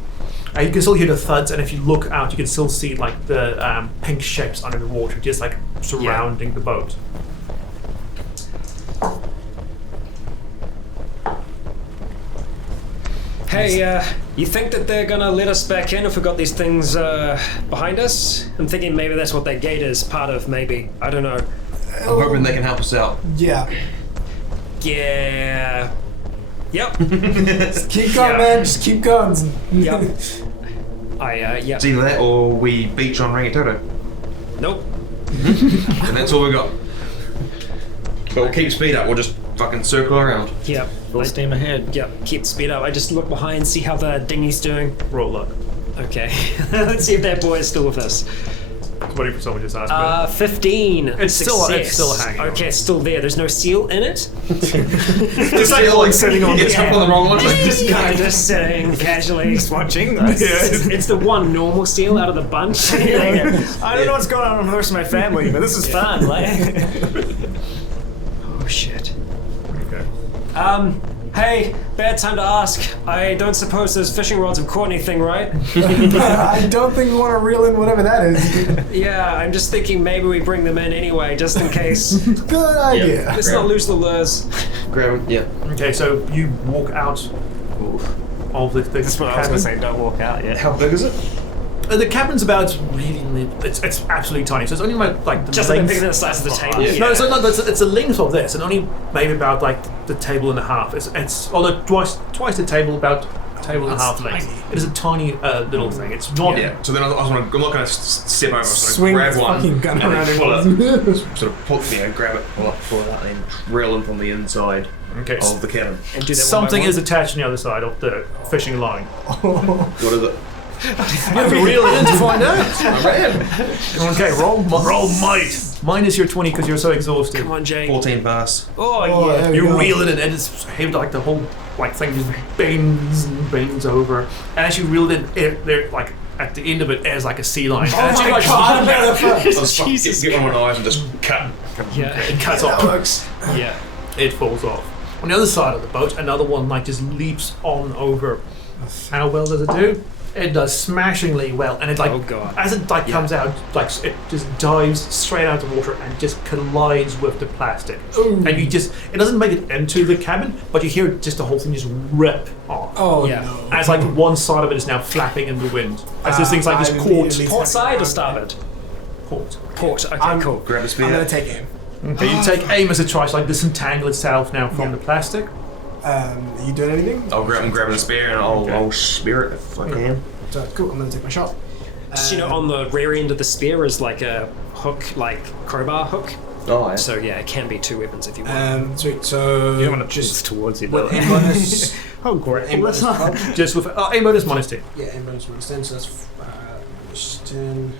You can still hear the thuds, and if you look out, you can still see like the pink shapes under the water, just like surrounding the boat. Hey, you think that they're gonna let us back in if we got these things behind us? I'm thinking maybe that's what that gate is part of, maybe. I don't know. I'm hoping they can help us out. Yeah. Yeah. Yep. Keep going, man. Just keep going. Yep. Yeah. It's either that or we beach on Rangitoto. Nope. And that's all we got. But we'll keep speed up, we'll just fucking circle around. Yep. Full steam ahead. Yep. Keep speed up. I just look behind, see how the dinghy's doing. Roll luck. Okay. Let's see if that boy is still with us. Waiting for someone just asked me. 15. It's still hanging on. Okay, it's still there. There's no seal in it. Just like sitting on It's up on the wrong one. Just kind of just sitting casually. Watching us. It's the one normal seal out of the bunch. I don't know what's going on with the rest of my family, but this is fun. Like. Oh shit. Okay. Hey, bad time to ask. I don't suppose those fishing rods have caught anything, right? I don't think we want to reel in whatever that is. Yeah, I'm just thinking maybe we bring them in anyway, just in case. Good idea. Let's not lose the lures. Grab it, yeah. Okay, so you walk out of the That's what I was going to say. Don't walk out yet. How big is it? The cabin's about really. It's absolutely tiny. So it's only about like the Just a bit length. bigger than the size of the table. Yeah. No, it's the length of this, and only maybe about like the table and a half. It's although twice the table, about a table and a half length. It is a tiny little thing. It's not. Yeah. So then I'm not going to step over. So Swing grab the one, fucking gun and around then it. pull it, sort of pull, grab it, pull it out, and drill in from the inside Okay. of the cabin. And do that Something one by is attached on the other side of the fishing line. What is it? You have to reel it in to find out. I'm ready. Okay, roll might. Minus your 20 because you're so exhausted. Come on, Jake. 14 pass. Oh, Oh, yeah. there we You go. reel it in, and it's heavy, like the whole like thing just bends and bends over. And as you reel it in, there like at the end of it as like a sea lion. Oh And my it's god! Let's fucking get one of my eyes and just cut. Yeah. it cuts That off. works. Yeah. It falls off. On the other side of the boat, another one like just leaps on over. How well does it do? It does smashingly well, and it like Oh, God. as it like comes out, like it just dives straight out of the water and just collides with the plastic. And you just it doesn't make it into the cabin, but you hear just the whole thing just rip off. Oh Yeah. no. As like one side of it is now flapping in the wind. As this thing's like just I caught immediately- Port side or starboard? port. Port. Okay, I'm- cool. Grab a I'm spear. gonna take aim. Okay, you take aim as it tries to like disentangle itself now from the plastic. Are you doing anything? I'm grabbing the spear and I'll spear it if I can. So, cool. I'm gonna take my shot. Just, on the rear end of the spear is like a hook, like crowbar hook. Oh, yeah. So yeah, it can be two weapons if you want. Sweet. So You don't want to just just towards you, with though. aim bonus. Oh, great. Aim bonus 12. Just with aim bonus -10. Yeah, aim bonus minus 10. So that's minus 10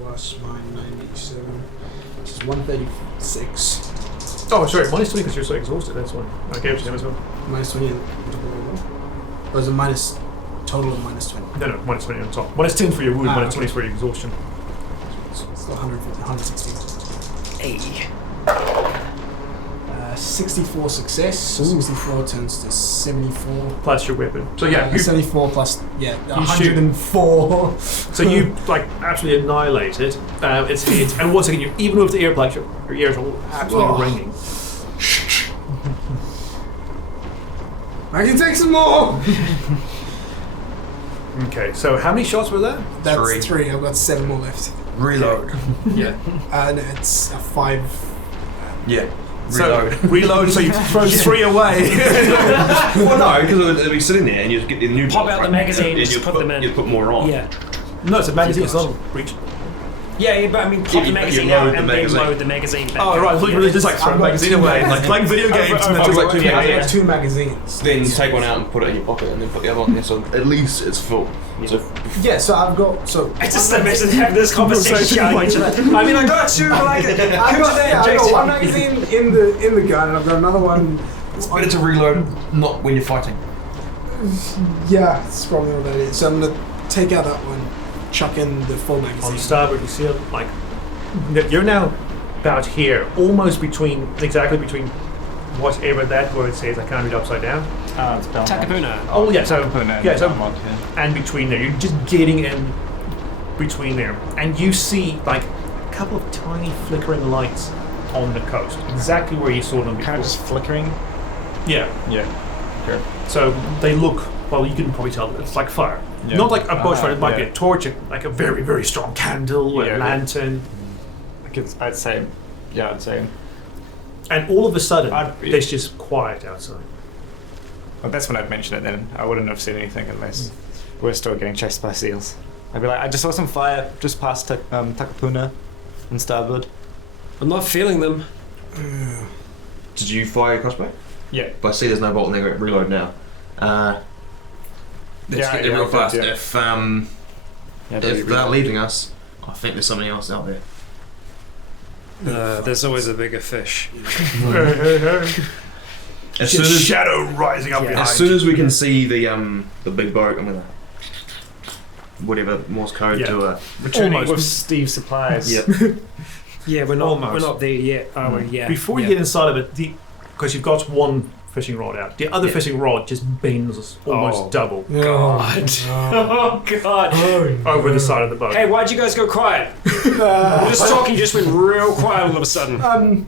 plus my 97. This is 136. Oh, sorry, -20 because you're so exhausted. That's why I gave it to him as well. Minus 20 and or is it minus total of minus 20? No, -20 on top. -10 for your wound, Ah, -20 for your exhaustion. So it's still 160. Hey. 64 success. So 64 turns to 74. Plus your weapon. So yeah, you 74 plus shoot. 104. so you like absolutely annihilate it. Its head, and once again, even with the earplugs, your ears are all absolutely Oh. ringing. I can take some more. Okay, so how many shots were there? That's 3. I've got 7 more left. Reload. Yeah. And it's a 5. Yeah. So reload. So you throw 3 away. Well, no, because it'll be sitting there and you just get the new Pop ones, out the right? magazine, And just you put them in. You put more on. Yeah. No, it's a magazine. It's not a breach. Yeah, but I mean, pop Yeah, the you magazine load out the and then magazine. load the magazine back. Oh right, I thought you were just like throw a I've got magazine 2 away, like magazines. playing video games. And I've that's got like 2 two Yeah, I've magazines. got 2 magazines. Then take one out and put it in your pocket and then put the other one there so at least it's full. So Yeah, so I've got I just imagine having this conversation. I mean, I got you. Like, I've got 1 magazine in the gun, and I've got another one. it's better to reload not when you're fighting. Yeah, it's probably what that is. So I'm gonna take out that one, chuck in the full On magazine. starboard, you see it like you're now about here, almost exactly between whatever that word says. I can't read upside down. It's Belmont. Takapuna. Oh yeah, so Takapuna yeah, and so Belmont, yeah. and between there, you're just getting in between there, and you see like a couple of tiny flickering lights on the coast, exactly where you saw them before. Kind of just flickering. Yeah. Yeah. Sure. So they look, well, you can probably tell it's like fire. Yeah. Not like a bushfire, it might be yeah. a torch, like a very, very strong candle or Yeah, a yeah. lantern. I'd say. And all of a sudden, I'd- there's just quiet outside. Well, that's when I'd mention it then. I wouldn't have seen anything unless we're still getting chased by seals. I'd be like, I just saw some fire just past Takapuna and starboard. I'm not feeling them. Did you fire your crossbow? Yeah. But I see there's no bolt in there. Reload now. Let's Yeah, get there yeah, real fast. yeah. If they're leaving us, I think there's something else out there. There's always a bigger fish. As soon as, shadow rising up Yeah. behind. as soon as we can see the big boat, I'm gonna whatever Morse code Yeah. to Returning Almost. with Steve's supplies. Yep. Yeah, we're not Almost. there yet, are we? Yeah. Before you yeah. get inside of it, because you've got one fishing rod out, the other Yeah. fishing rod just bends almost Oh. double God. Oh God. over the side of the boat. Hey, why'd you guys go quiet? We're just talking, just went real quiet all of a sudden.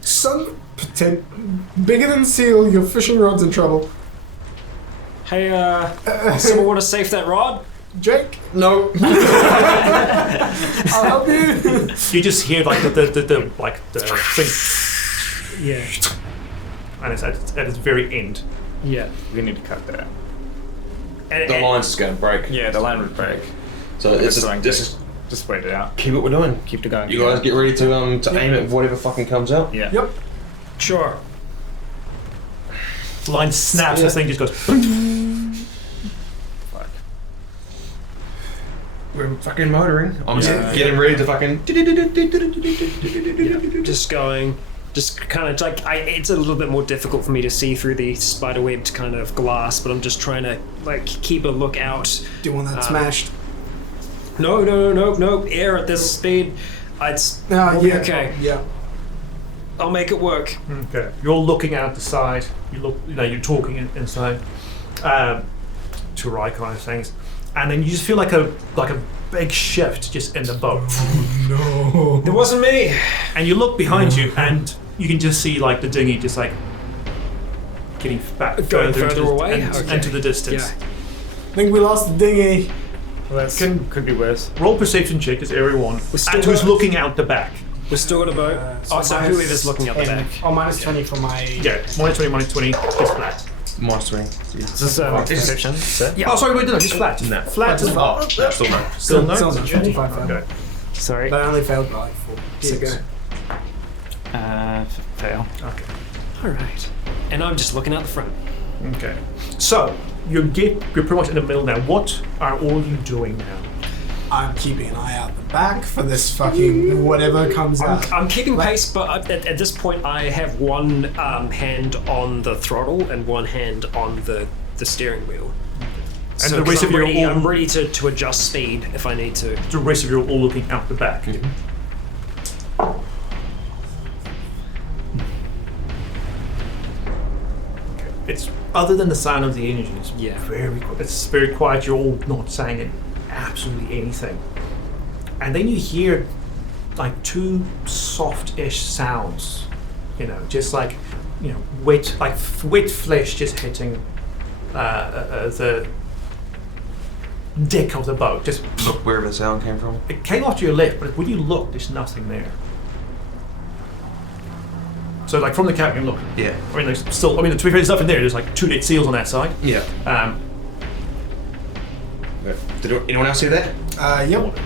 Some bigger than seal, your fishing rod's in trouble. Hey, someone want to safe that rod? Jake, No. I'll help you. You just hear like the thing, Yeah. and it's at its very end. Yeah. We need to cut that. The line's just gonna break. Yeah, the line would break. So it's just Just wait it out. keep what we're doing. Keep it going. You guys get ready to aim at whatever fucking comes out. Yeah. Yep. Sure. The line snaps. Yeah. This thing just goes. Fuck. We're fucking motoring. I'm Yeah. getting ready to fucking. Just going. Just kind of like it's a little bit more difficult for me to see through the spiderwebbed kind of glass, but I'm just trying to like keep a lookout. Do you want that smashed? No. Air at this speed. Yeah. Okay. Yeah. I'll make it work. Okay. You're looking out the side. You're talking inside to Rycon and things, and then you just feel like a big shift just in the boat. No. It wasn't me. And you look behind you, and you can just see like the dinghy just like getting back Going further further away? Okay. into the distance. Yeah. I think we lost the dinghy. Well, that could be worse. Roll perception check as everyone, still and who's got- looking out the back. We're still got a boat. So minus whoever's looking at the 10. back. Oh, minus 20 for my... Yeah, -20, just flat. Minus 20. Is this perception? Set? Yeah. Oh, sorry, wait, no, just flat. No. Flat is Oh, that's still no. Still no? Still no, 55 failed. Okay. Sorry. But I only failed by like 4. Six. Fail. Okay. Alright. And I'm just looking out the front. Okay. So you're pretty much in the middle now. What are all you doing now? I'm keeping an eye out the back for this fucking whatever comes out. I'm keeping pace, but at this point I have one hand on the throttle and one hand on the steering wheel. And So the rest of you are all I'm ready to adjust speed if I need to. the rest of you are all looking out the back. It's other than the sound of the engine, it's Yeah. it's very quiet. You're all not saying absolutely anything, and then you hear like two soft-ish sounds, just like wet flesh just hitting the deck of the boat. Just Look wherever the sound came from. it came off to your left, but when you look, there's nothing there. So like from the cabin, look. Yeah. I mean, to be fair, there's nothing there. There's like 2 dead seals on that side. Yeah. Did anyone else see that? Yep.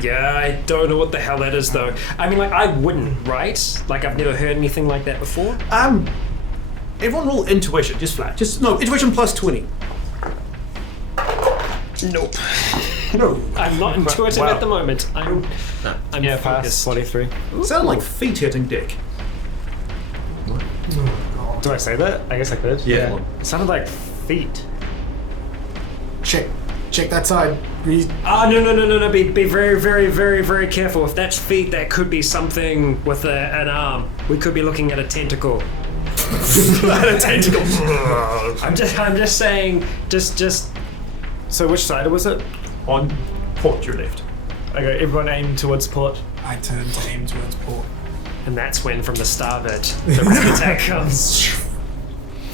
Yeah, I don't know what the hell that is though. I mean, like I wouldn't, right? Like I've never heard anything like that before. Everyone roll intuition, just flat. Intuition plus 20. Nope. No. I'm not intuitive Wow. at the moment. I'm Yeah, focused. pass 43. Sound like feet hitting deck. Do I say that? I guess I could. Yeah. It sounded like feet. Check that side. Breathe. No. Be very, very, very, very careful. If that's feet, that could be something with an arm. We could be looking at a tentacle. A tentacle. I'm just saying. Just. So which side was it? On port, your left. Okay, everyone aim towards port. I turn to aim towards port. And that's when, from the starboard, the rocket attack comes.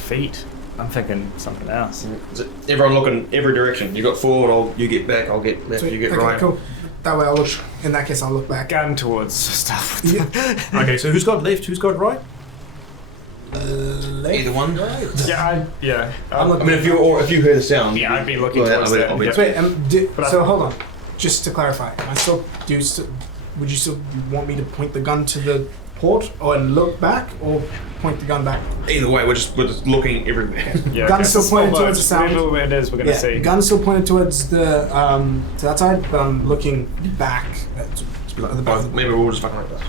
Feet. I'm thinking something else. Is it everyone looking every direction? You got forward, you get back, I'll get left, Sweet. you get Okay, right. cool. That way I'll look. In that case, I'll look back. Gun towards stuff. Okay, so who's got left? Who's got right? Left. Either one. Yeah. I'm I looking. mean, if you heard the sound, Yeah, I'd be looking well, towards I'll be them. Wait, But I- so hold on. Just to clarify, am I still would you still want me to point the gun to the port and look back, or point the gun back? Either way, we're just looking everywhere. Yeah, Gun's still pointed towards the sound. Wherever it is, we're gonna see. Gun's still pointed towards the to that side, but I'm looking back. Maybe we're all just fucking like this.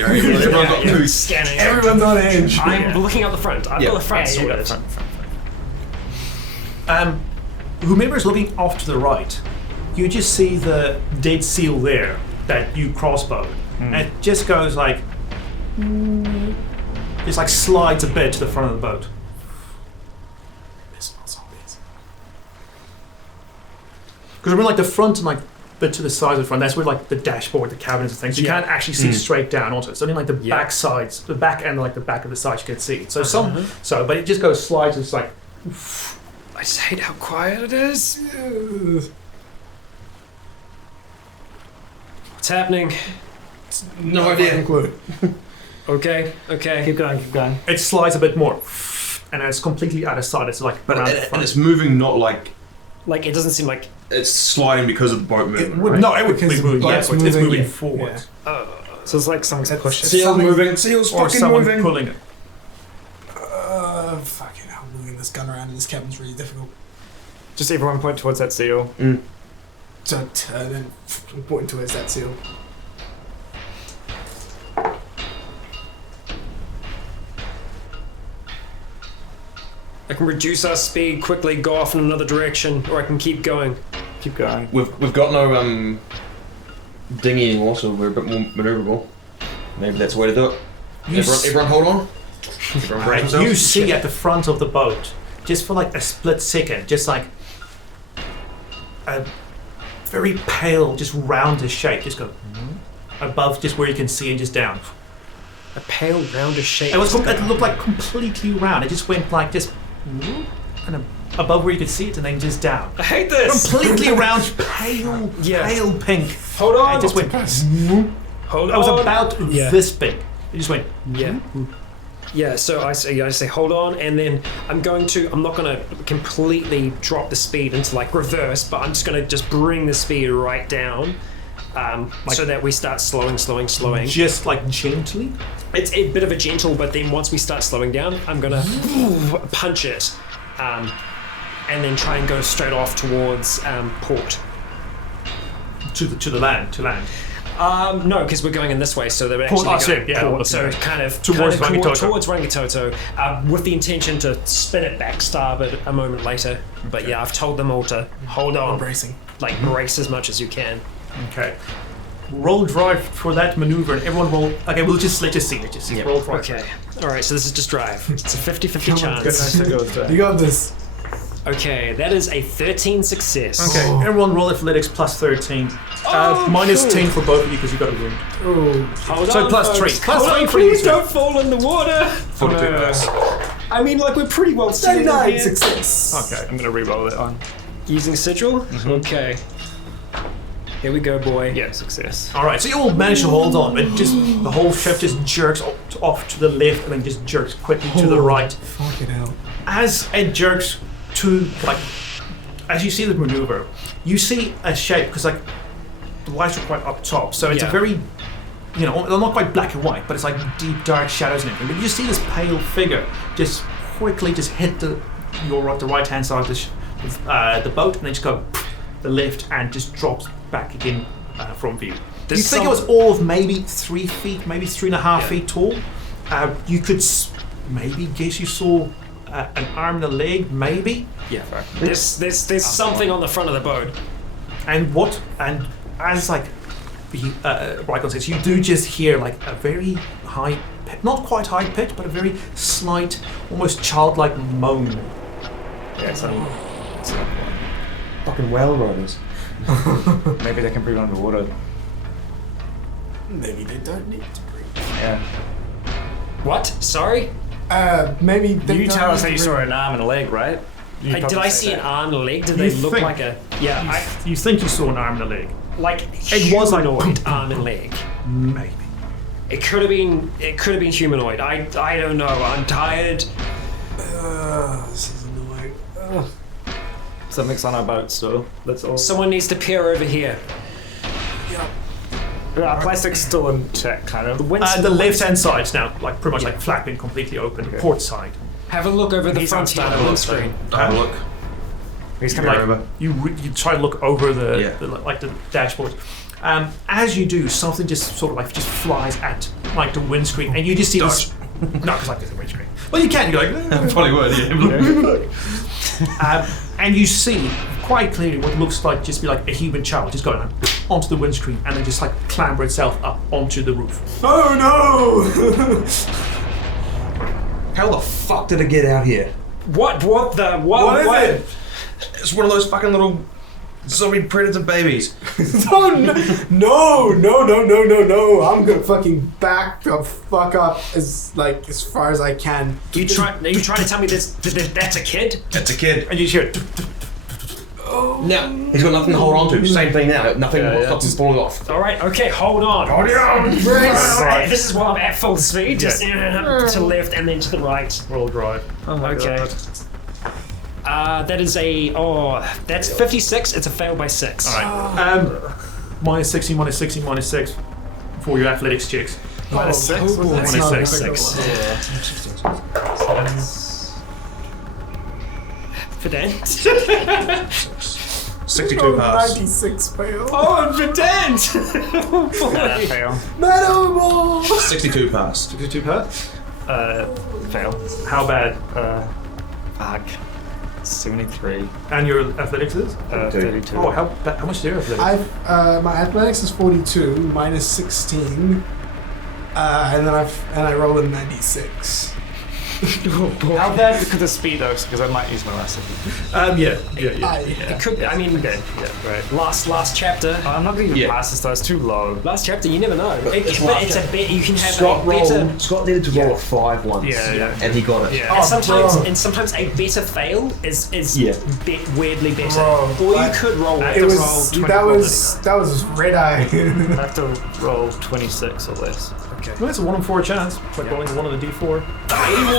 Everyone's got boots. Scanning. Everyone's on edge. I'm looking out the front. I've got the front Yeah, you got sorted. front. Whomever's looking off to the right, you just see the dead seal there that you crossbowed. And it just goes like... Just like slides a bit to the front of the boat. Because remember, like the front and like bit to the side of the front, that's where like the dashboard, the cabins and things. You can't actually see straight down onto it. It's only like the back sides, the back and like the back of the sides you can see. So but it just goes slides and it's like... I just hate how quiet it is. What's happening? No idea. Okay. Keep going. It slides a bit more, and it's completely out of sight. It's like But around the and front. it's moving, not like Like it doesn't seem like. it's sliding because of the boat moving. would- Right? No, it would Because be the moving boat's backwards. It's moving, moving yeah. forward. So it's like someone's pushing. Seals Something- moving. Seals Or fucking someone moving. pulling it. Fucking hell, moving this gun around in this cabin's really difficult. Just everyone point towards that seal. So turn and point towards that seal. I can reduce our speed quickly, go off in another direction, or I can keep going. Keep going. We've got no dinghy anymore, so we're a bit more manoeuvrable. Maybe that's the way to do it. Everyone hold on. Everyone brace You themselves. see at the front of the boat, just for like a split second, just like a very pale, just roundish shape, just go above, just where you can see and just down. A pale, roundish shape. It looked like completely round. It just went like just and above where you could see it, and then just down. I hate this! Completely round, pale pink. Hold on! It just went. Hold on! It was about this big. It just went. Yeah. Yeah, so I say hold on, and then I'm not going to completely drop the speed into like reverse, but I'm just going to just bring the speed right down so that we start slowing. Just like gently? It's a bit of a gentle, but then once we start slowing down, I'm going to punch it and then try and go straight off towards port. To land. No, because we're going in this way, so they're actually port, so kind of towards Rangitoto, with the intention to spin it back starboard a moment later. But yeah, I've told them all to hold on, bracing, like brace as much as you can. Okay. Roll drive for that maneuver, and everyone roll. Okay, let's just see. Roll drive. Okay. All right. So this is just drive. It's a 50-50 chance. You got this. Okay, that is a 13 success. Okay, everyone roll athletics plus 13. Minus 10 for both of you because you got a wound. Hold so on, plus folks. 3. Plus 3 for please you. don't fall in the water. 42 pass. I mean, like, we're pretty well standing 39 here. success. Okay, I'm gonna re-roll that one. Using sigil? Mm-hmm. Okay. Here we go, boy. Yeah, success. Alright, so you all manage to hold on, but just the whole ship just jerks off to the left and then just jerks quickly to the right. Fucking hell. As it jerks to, like, as you see the maneuver, you see a shape, because, like, the lights are quite up top, so it's a very, they're not quite black and white, but it's like deep, dark shadows and everything. But you see this pale figure just quickly just hit the right-hand side of the boat, and then just go the left and just drops back again from view. You think it was all of maybe 3 feet, maybe 3.5 feet tall. You could maybe guess you saw an arm and a leg, maybe. Yeah. There's something on the front of the boat. And as like Rycon says, you do just hear like a very high, not quite high pitch, but a very slight, almost childlike moan. Yeah, it's Fucking whale riders. maybe they can breathe underwater. Maybe they don't need to breathe. Yeah. What? Sorry? Maybe they You don't tell us need that you to saw breathe. an arm and a leg, right? Did I see an arm and a leg? Did they look think- like a... Yeah, You think you saw an arm and a leg? like It was like humanoid arm and leg. Maybe. It could have been humanoid. I don't know. I'm tired. This is annoying. Something's on our boat still. That's all. Someone needs to peer over here. Our plastic's still in check, kind of. The left-hand side's now like pretty much like flapping completely open. Okay. Port side. Have a look over the He's front on of the standby, windscreen. Have a look. He's You, coming like, over. you try to look over the Yeah. the dashboard. As you do, something just sort of like just flies at like the windscreen, and you just see this. No, because like there's a windscreen. Well, you can. You're like. Probably would, yeah. And you see quite clearly what looks like just be like a human child just going onto the windscreen and then just like clamber itself up onto the roof. Oh no! How the fuck did it get out here? What is it? It's one of those fucking little zombie predator babies. Oh, no! I'm gonna fucking back the fuck up as far as I can. Are you trying to tell me that's a kid? It's a kid. And you just hear Now, he's got nothing to hold on to. Same thing now. Nothing will stop him falling off. All right, okay, hold on. Right, this is while I'm at full speed, just to the left and then to the right. roll drive. Okay. That is that's 56. It's a fail by 6. Alright. Minus 16, minus 16, minus 6 for your athletics checks. Minus 6? Oh, that's Minus not a 6. big one. For that. 62 pass. 96 fail. Oh, for that. Yeah, fail. No! 62 pass. 62 pass? Fail. How bad? Fuck. 73. And your athletics is? 32. Oh, how much is your athletics? My athletics is 42 minus 16, and then I rolled a 96. How bad could the speed though? Because I might use my last second. Yeah. It could. I mean, Okay, yeah, right. last chapter. I'm not going to even Yeah. pass this though, it's too low. Last chapter, you never know. But it's a bit. You can have Scott a better. Scott needed to roll a 5 once. Yeah. And he got it. Yeah. And sometimes a better fail is Yeah. weirdly better. Bro, or you like, could roll. It was that was red eye. I have to roll 26 or less. okay. Well, it's a 1 in 4 chance. It's like rolling 1 on the d4.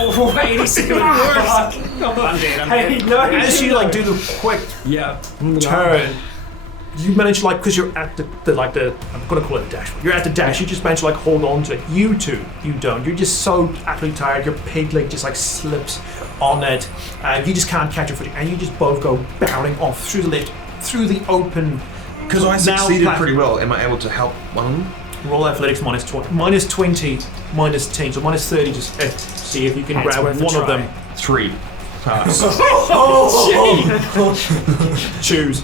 87 worse. I'm dead. Hey, no, as you like do the quick Yeah. turn, you manage like because you're at the I'm gonna call it a dash. You're at the dash. You just manage to like hold on to it. You two, you don't. You're just so absolutely tired. Your pig leg just like slips on it, and you just can't catch your footing. And you just both go bounding off through the lift, through the open. Because I now succeeded plat- pretty well, am I able to help one of them? Roll athletics minus 20, minus 20, minus 10, so minus 30. Just see if you can It's grab worth a one of try. them. 3. Pass. Choose.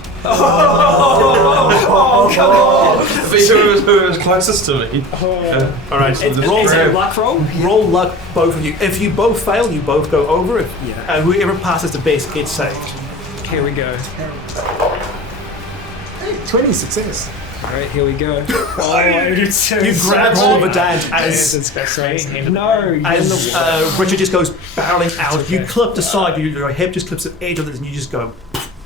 Who was closest to me? All right. So Is roll, it a luck roll? roll luck, both of you. If you both fail, you both go over. And whoever passes the base gets saved. Here we go. 20 success. All right, here we go. Oh, You grab hold of a dad as Richard just goes barreling out. You clip the side. Your hip just clips the edge of this, and you just go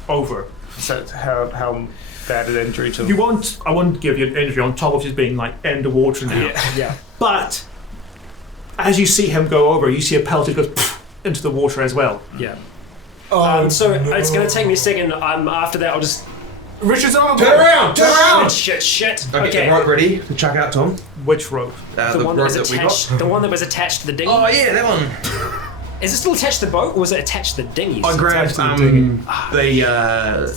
over. So how bad an injury to I won't give you an injury on top of just being like in the water now. Yeah. But as you see him go over, you see a pellet goes into the water as well. Yeah. So It's going to take me a second. After that, I'll just. Richard's on. Turn around! Shit. Okay, the rope ready to chuck out, Tom. Which rope? The one that rope was that we attached. got. The one that was attached to the dinghy. Oh yeah, that one. Is it still attached to the boat, or was it attached to the dinghy? I grabbed the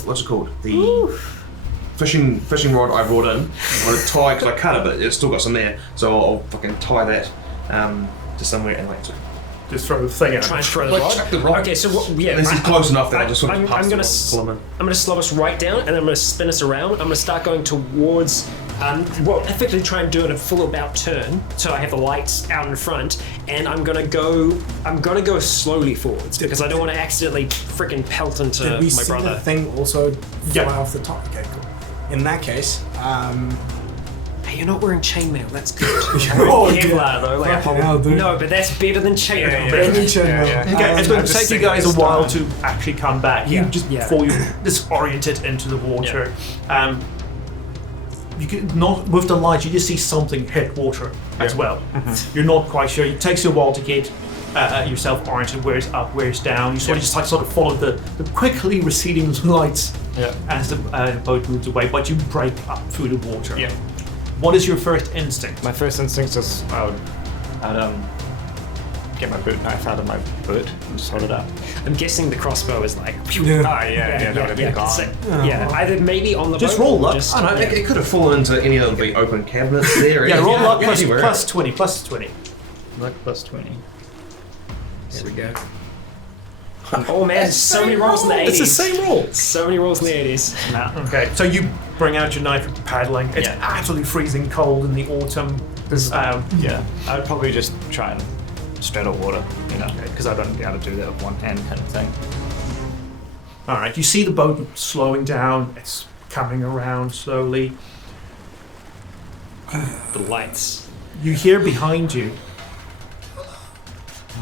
what's it called? The fishing rod I brought in. I'm gonna tie because I cut it, but it's still got some there. So I'll fucking tie that to somewhere and like. Just throw the thing out. Try and throw the Like, rod. chuck the rod. Okay, so what? Yeah. This is close enough that I just sort of I'm pass gonna it on, pull 'em in. I'm going to slow us right down, and then I'm going to spin us around. I'm going to start going towards, effectively try and do it a full about turn. So I have the lights out in front, and I'm going to go slowly forwards because I don't want to accidentally freaking pelt into Did we my see brother. the thing also Yeah. fly off the top? Okay, cool. In that case, Hey, you're not wearing chainmail. That's good. Oh, Kevlar though. Like, fucking hell, dude. no, but that's better than chainmail. Better than chainmail. Okay, it's going to take you guys a while to actually come back. You Yeah, just yeah. fall disoriented into the water. You can not with the light. You just see something hit water as well. You're not quite sure. It takes you a while to get yourself oriented. Where it's up, where it's down. You sort of follow the quickly receding lights as the boat moves away. But you break up through the water. Yeah. What is your first instinct? My first instinct is I'd get my boot knife out of my boot and just hold it up. I'm guessing the crossbow is like. Yeah. That would be gone. So, either maybe on the Just boat roll or luck. just- I don't know. It could have fallen into any of the open cabinets there. Yeah, roll luck anywhere. plus 20. Plus 20. Luck plus 20. There we go. Oh man, so many rolls in the 80s. It's the same roll. So many rolls in the 80s. Okay, so you bring out your knife and paddling. It's absolutely freezing cold in the autumn. Yeah, I'd probably just try and straddle water, because I don't be able to do that with one hand kind of thing. All right, you see the boat slowing down. It's coming around slowly. The lights. You hear behind you.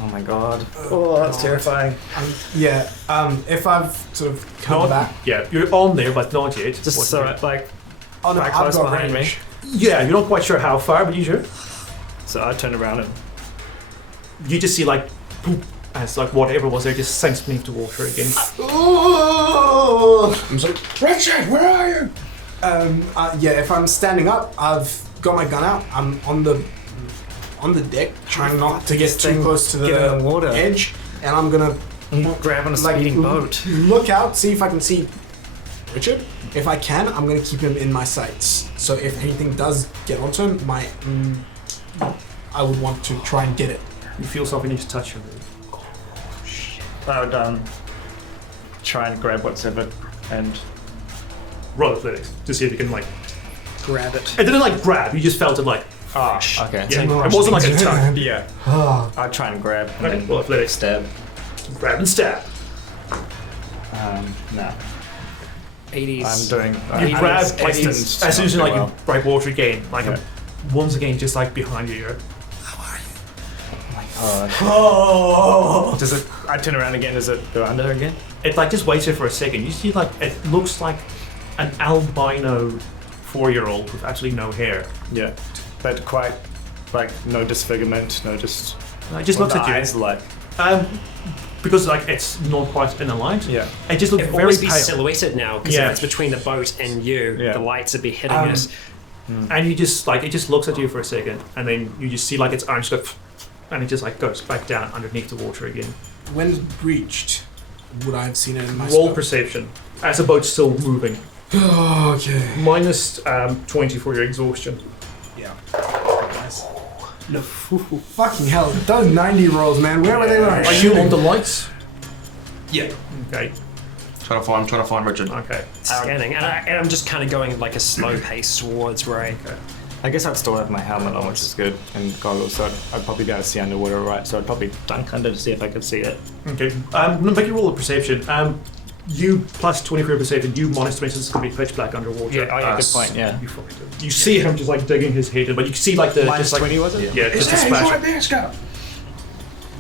Oh my god. Oh, that's terrifying. If I've sort of come Not, back. yeah, you're on there, but not yet. Just What so you- like Oh no, quite I've close got behind range. Yeah, you're not quite sure how far, but you sure? So I turn around and You just see like, poop, as like whatever was there just sinks beneath the water again. Oh! I'm like, Richard, where are you? If I'm standing up, I've got my gun out. I'm on the deck, trying not to get too close to get in the water. edge, and I'm gonna grab on a like speeding boat. look out, see if I can see Richard. If I can, I'm gonna keep him in my sights. So if anything does get onto him, I would want to try and get it. You feel something just touch you. I would try and grab what's of it and Roll athletics to see if you can like. Grab it. It didn't like grab. You just felt it like. okay. Yeah, it wasn't like a tug. Yeah. I'd try and grab and Okay, then well, athletics. stab. Grab and stab. No. 80s. I'm doing. You grab like distance as soon as you like well. you break water again, like Yeah. once again, just like behind you. You're, Does it? I turn around again. Does it go under again? it like just waits there for a second. You see like it looks like an albino 4-year-old with absolutely no hair. Yeah. But quite like no disfigurement, no just. It just looks what at the you. eyes like. Because like it's not quite in a light. Yeah. It just looks It will very always be pale. silhouetted now because Yeah. if it's between the boat and you, Yeah. the lights would be hitting it. And you just like it just looks at you for a second, and then you just see like its arms go, and it just like goes back down underneath the water again. When it breached, would I have seen it in my Roll scope? perception as the boat's still moving. Okay. Minus 20 for your exhaustion. Yeah. Nice. No. Fucking hell. Those 90 rolls, man. Where were they when I Are was you shooting? on the lights? Yeah. Okay. I'm trying to find Richard. Okay. Scanning, and I'm just kind of going like a slow pace towards Ray. I guess I'd still have my helmet on, which is good, and goggles, so I'd probably be able to see underwater, right? So I'd probably dunk under to see if I could see it. Okay. I'm gonna make you roll a perception. You plus 20 for your perception. You minus 20, so it's gonna be pitch black underwater. Yeah. Oh yeah. Good point. Yeah. You find it. You see him just like digging his head in, but you can see like the Minus just like 20 was it? yeah, just a splash. there, Scott.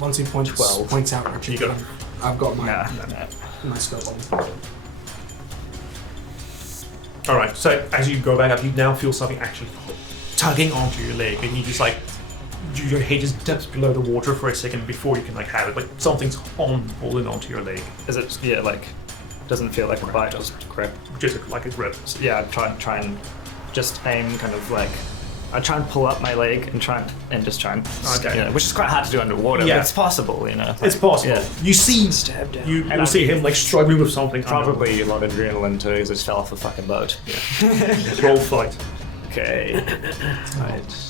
Once he points 12. points out, Richard, You got it. I've got my Nah. my scope on. All right. So as you go back up, you now feel something actually tugging onto your leg, and you just like your head just dips below the water for a second before you can like have it. Like something's holding onto your leg, Is it? Yeah. Like, doesn't feel like a bite. Just grip. just like a grip. Yeah. I'd try and just aim kind of like. I try and pull up my leg and try and just try and Okay. yeah, which is quite hard to do underwater. Yeah. But it's possible, you know. It's possible. Yeah. You see, Stab down. you will see him like struggling with something. Probably a lot of adrenaline too, because I just fell off a fucking boat. underwater. Roll fight. Okay. Right.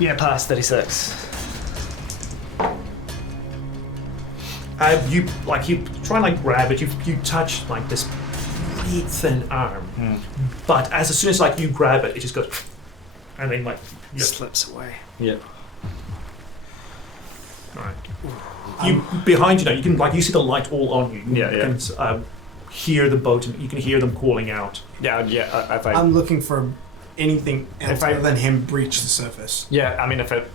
Yeah, past 36. You try and like grab it. You touch like this really thin arm, but as soon as like you grab it, it just goes, and then like Slips away. Yep. Alright. You behind you now. You can like you see the light all on you. Yeah, You yeah. can hear the boat, and you can hear them calling out. Yeah, yeah. If I, I'm looking for anything else If I- other than him breach the surface. yeah, I mean, if it,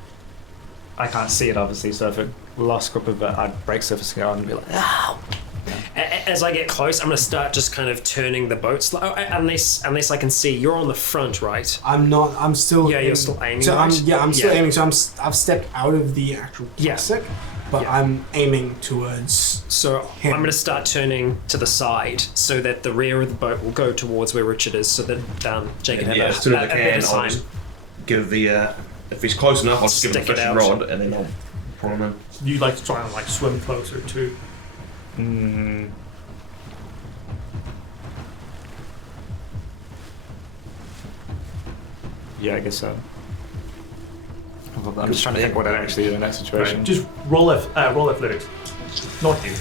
I can't see it obviously. So if it lost grip of it, I'd break surface and go and be like, ah. As I get close, I'm going to start just kind of turning the boat unless I can see. You're on the front, right? I'm not. I'm still. Yeah, you're still aiming, So right? I'm still Yeah. aiming. So I've stepped out of the actual Yeah. plastic, but Yeah. I'm aiming towards. So Him. I'm going to start turning to the side so that the rear of the boat will go towards where Richard is, so that Jake can have Yeah, as soon as I a can, better I'll time. just give the if he's close enough, I'll just give him a Stick it fishing out. rod and then I'll pull him in. You like to try and like swim closer to. Yeah, I guess so. I'm just trying to think what I'd actually do in that situation. Right. Just roll athletics. Not you.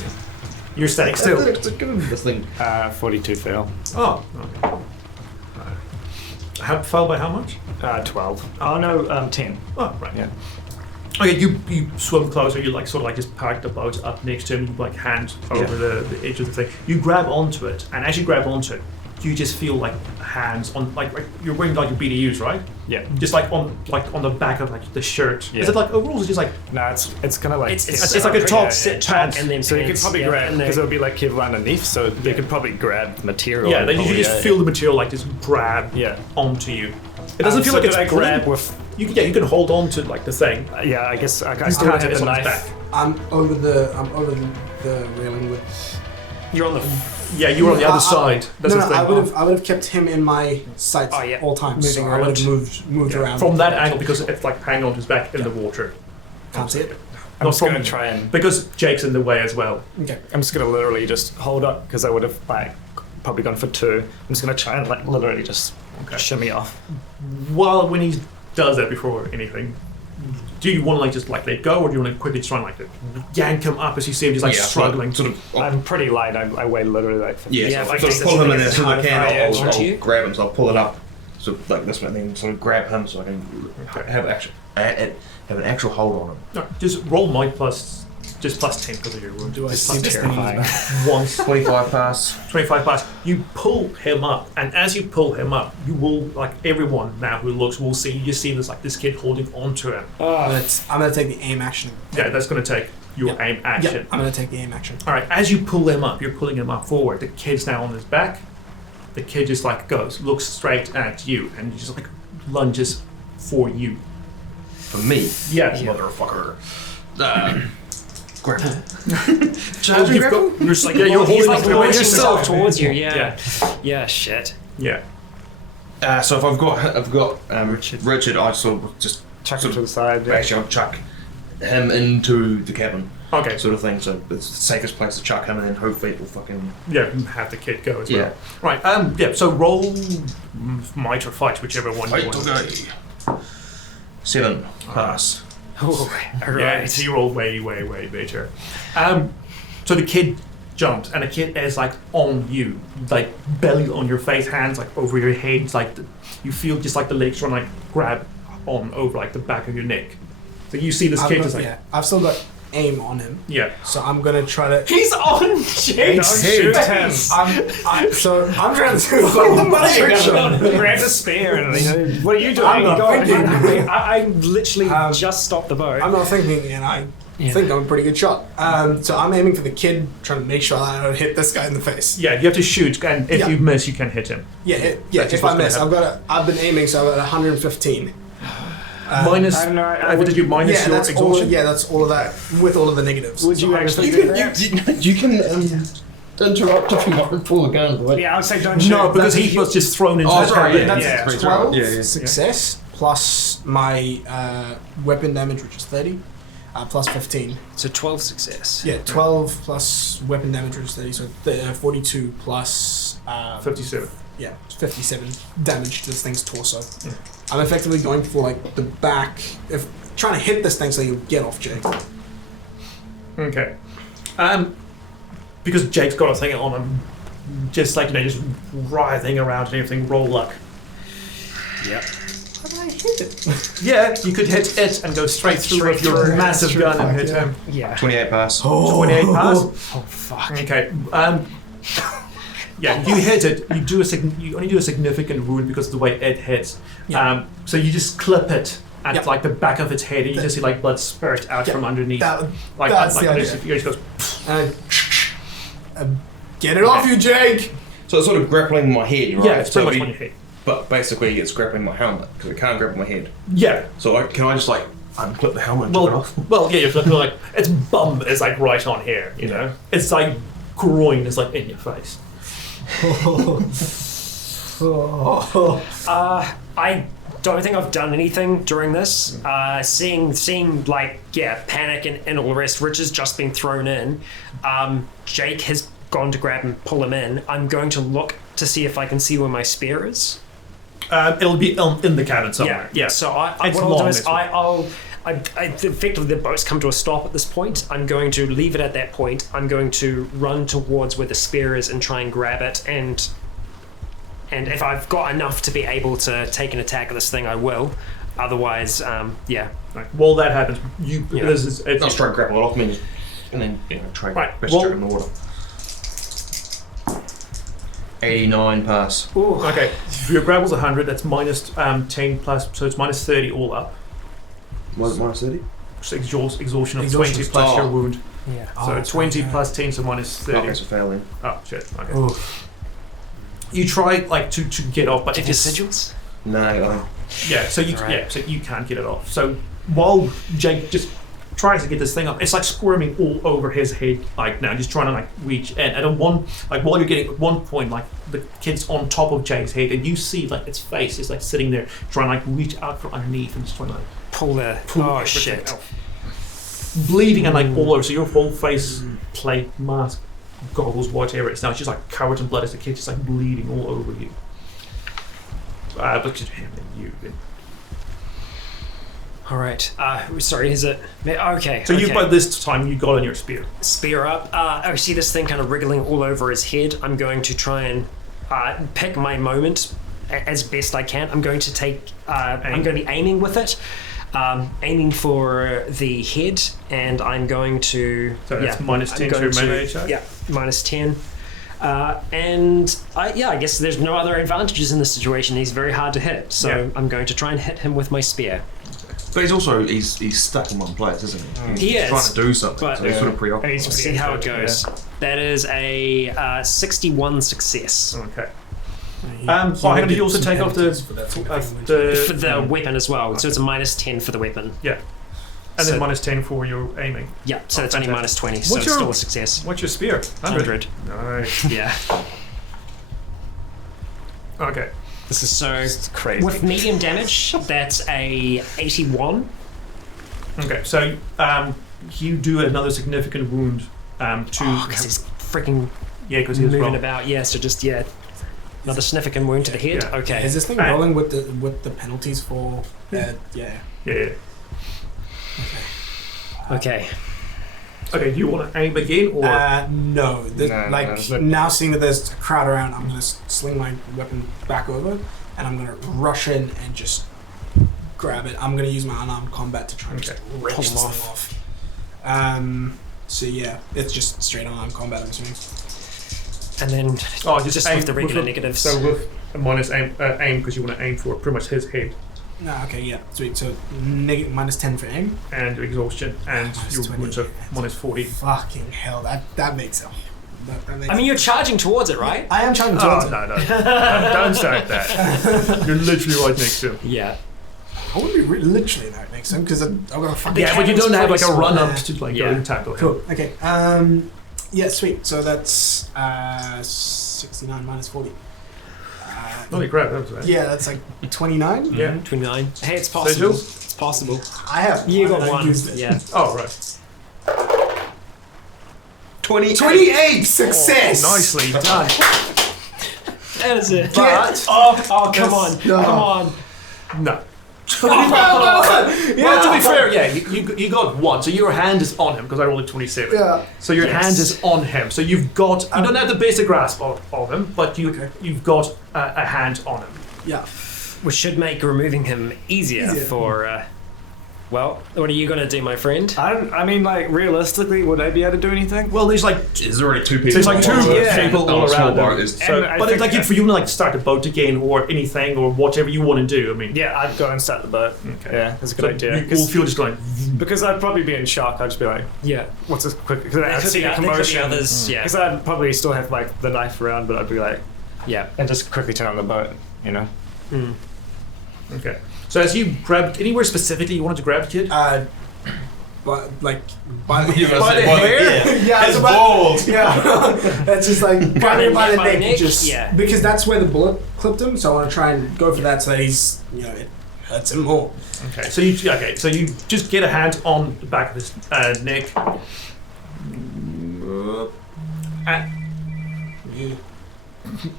You're standing still. This thing. 42 fail. Oh. Okay. How fell by how much? 12. Oh no, 10. Oh, right. Yeah. Okay, you swim closer. You like sort of like just park the boat up next to him. You like hand over the edge of the thing. You grab onto it, and as you grab onto it, you just feel like hands on like you're wearing like your BDUs, right? Yeah. Just like on the back of like the shirt. Yeah. Is it like overalls? Or just like No, it's kind of like it's like a top set pants. and then so you could pants, probably yeah, grab and because then- it'll be like Kevlar underneath, so you could probably grab material. yeah. and Then you probably, just feel the material like just grab Yeah. onto you. It doesn't feel so like it's could I grab pulling. with. You can hold on to like the thing. Yeah, I guess I His can't hand have is the on his knife. back. I'm over the railing with. You're on the. Yeah, you were on the other side. That's no, the thing. I would have kept him in my sights Oh, yeah. all times. Moving So I would around. have moved Yeah, around from that angle because it's like hanging on his back in the water. Can't see it. I'm Not just gonna from- try and. Because Jake's in the way as well. Okay. I'm just gonna literally just hold up because I would have like probably gone for 2. I'm just gonna try and like literally just Okay. shimmy off. When he does that before anything, do you want to like just like let go, or do you want to quickly try and like yank him up as you see him just like struggling? Sort of. I'm pretty light. I weigh literally like 50. Yeah, So like sort of pull him in there as soon as I can. onto you. I'll grab him, so I'll pull it up, sort of like this way, and then sort of grab him so I can have an actual hold on him. No, just roll might plus 10 because of your wound. Do I Just see plus this 10. thing? Once. 25 pass. 25 pass. You pull him up, and as you pull him up, you will like everyone now who looks will see. You just see this kid holding onto him. I'm gonna take the aim action. Yeah, that's going to take your aim action. Yeah, I'm gonna take the aim action. All right, as you pull him up, you're pulling him up forward. The kid's now on his back. The kid just like looks straight at you, and just like lunges for you. For me? Yeah. Motherfucker. Grab him. You're just like, yeah, you're He's holding like up the launching yourself himself towards you. Yeah. Yeah. Shit. Yeah. So if I've got Richard, I sort of just Chuck him to the side. Yeah. actually I'll chuck him into the cabin, Okay. sort of thing. So it's the safest place to chuck him, and then hopefully it will fucking Yeah, have the kid go as well. yeah. Right. Yeah. So roll might or fight, whichever one you Wait, want. okay. 7 pass. Oh, all Yeah, right. so you roll way better. So the kid jumps, and the kid is like on you, like belly on your face, hands like over your head. It's like you feel just like the legs trying to like grab on over like the back of your neck. So you see this kid just like I've still got aim on him, yeah. so I'm gonna try to. He's on Jake's Shoot face. I'm trying to do the trick. Grab the spear and what are you doing? I'm not Go on. thinking. I literally Um, just stopped the boat. I'm not thinking, and I think I'm a pretty good shot. So I'm aiming for the kid, trying to make sure that I don't hit this guy in the face. Yeah, you have to shoot, and if Yeah. you miss, you can hit him. Yeah. That's If what's I miss, gonna I've been aiming, so I've got 115. Minus. I don't know, I What did you minus Yeah, your that's all. exhaustion? Yeah, that's all of that with all of the negatives. Would you So actually do that? You can interrupt if you want to pull the gun. But Yeah, I would say don't shoot. No, because he was just thrown into Oh, the sorry, cabin. yeah, yeah. that's 12 yeah. success plus my weapon damage, which is 30, plus 15. So 12 success. Yeah, 12 plus weapon damage, which is 30, so 42 plus 57. yeah, 57 damage to this thing's torso. I'm effectively going for like the back, trying to hit this thing so you get off Jake. Okay. Because Jake's got a thing on him, just like, just writhing around and everything, roll luck. Yep. How did I hit it? Yeah, you could hit it and go straight through with your massive gun and hit him. Yeah. 28 pass. 28 pass. Oh fuck. Okay. Yeah, you hit it. You only do a significant wound because of the way it hits. Yeah. So you just clip it at Yep. like the back of its head, and you just see like blood spurt out Yeah, from underneath. That's Like the idea. it just goes. Get it off you, Jake! So it's sort of grappling my head, right? Yeah, it's pretty So much we- on your head. But basically, it's grappling my helmet because it can't grapple my head. Yeah. So can I just like unclip the helmet and take it off? Well, yeah, you're looking like its bum is like right on here, you know. It's like groin is like in your face. I don't think I've done anything during this. Seeing like panic and all the rest. Rich has just been thrown in. Jake has gone to grab and pull him in. I'm going to look to see if I can see where my spear is. It'll be in the cabin somewhere. Yeah. So It's what I'll long, do is this one. effectively the boat's come to a stop at this point. I'm going to leave it at that point. I'm going to run towards where the spear is and try and grab it. And if I've got enough to be able to take an attack of this thing, I will. Otherwise, yeah. Right. While that happens, it's I'll just try and grapple it off me and then try and Right, best well- chuck it in the water. 89 pass. okay. If your grapple's 100, that's minus 10 plus, so it's minus 30 all up. Was it minus 30? So exhaustion of Exhaustion 20 is- plus your oh. wound. Yeah. So 20 plus 10, so minus 30. Okay, so failing. Oh shit. Okay. You try like to get off, but Did if your you sigils? No, so you Right. so you can't get it off. So while Jake just tries to get this thing up, it's like squirming all over his head, like now, just trying to like reach in. And while you're getting at one point, like the kid's on top of Jake's head, and you see like its face is like sitting there trying to like reach out from underneath and just trying to like Pull the. pull Oh everything shit. out. Bleeding and like all over, so your whole face, plate, mask, goggles, whatever it's now, it's just like covered in blood as the kid's just like bleeding all over you. But just him and you. All right. Sorry, is it? Okay. So okay. by this time you got on your spear. Spear up. I see this thing kind of wriggling all over his head. I'm going to try and pick my moment as best I can. I'm going to take. I'm going to be aiming with it, aiming for the head, and I'm going to. So that's minus 10 to your melee attack? Yeah, minus 10. I guess there's no other advantages in this situation. He's very hard to hit, so I'm going to try and hit him with my spear. But he's stuck in one place, isn't he? He He's trying is, to do something, but- so he's sort of preoccupied. We'll see how it goes. That is a 61 success. Okay. Hang on, did you also take off the For the weapon as well, so it's a minus 10 for the weapon. Yeah. And So- then minus 10 for your aiming. Yeah, so it's only fantastic. minus 20, so What's it's your- still a success. What's your spear? 100. Nice. Yeah. Okay. This is so Crazy. with medium damage. That's a 81. Okay, so you do another significant wound to Because he's freaking because he was moving wrong. about. Yeah, so just another significant wound to the head. Yeah. Okay. Is this thing And- rolling with the penalties for? Yeah. Yeah. Okay. Okay, do you want to aim again or? No. No, Now seeing that there's a crowd around, I'm gonna sling my weapon back over, and I'm gonna rush in and just grab it. I'm gonna use my unarmed combat to try and just rip Pull this him thing off. So yeah, it's just straight unarmed combat, I'm assuming. And then just aim with the regular a- negatives. So with a minus aim because you want to aim for pretty much his head No, okay, yeah, sweet. So minus 10 for aim. and your exhaustion and Minus your 20. wounds are minus 40. Fucking hell, that makes it. That makes I mean, you're charging towards it, right? I am trying to towards it. No. Don't start that. You're literally right next to him. Yeah. I wouldn't be literally right next to him because I've got a fucking. Yeah, but you don't have like a pretty run small. up to like Yeah. go and tackle him. Cool. Okay. Yeah, sweet. So that's 69 minus 40. Holy crap, that was right. Yeah, that's like 29. Yeah. 29. Hey, it's possible. Jules? It's possible. I have. You one got and I one. used it. Yeah. Oh, right. 28 success. Nicely done. That is it. But Oh, come on. No. Come on. no. Yeah. Well, to be fair, yeah, you got one, so your hand is on him because I rolled a 27. Yeah. So your Yes. hand is on him. So you've got you don't have the basic grasp of him, but you've got a hand on him. Yeah. Which should make removing him easier. Easier. For. Well, what are you going to do, my friend? I mean, like, realistically, would I be able to do anything? Well, there's like There's already two people. there's like two Yeah. people Oh, all small around bar him. is- So, And I but it's think like for you to like start a boat again or anything or whatever you want to do. I mean, Yeah, I'd go and start the boat. Okay. Yeah, that's a so good idea. You all feel just going. Because I'd probably be in shock. I'd just be like, Yeah. what's this quick? Because There I'd could see be a commotion. others. Yeah. Because I'd probably still have like the knife around, but I'd be like, Yeah. and just quickly turn on the boat, you know? Okay. So as you grabbed anywhere specifically you wanted to grab, kid? But like by the You were By saying, the by hair? Yeah, His it's about- balls. Yeah, that's just like grabbing him by the By the neck, neck, just yeah. because that's where the bullet clipped him. So I want to try and go for that, so he's it hurts him more. Okay. So you just get a hand on the back of his neck.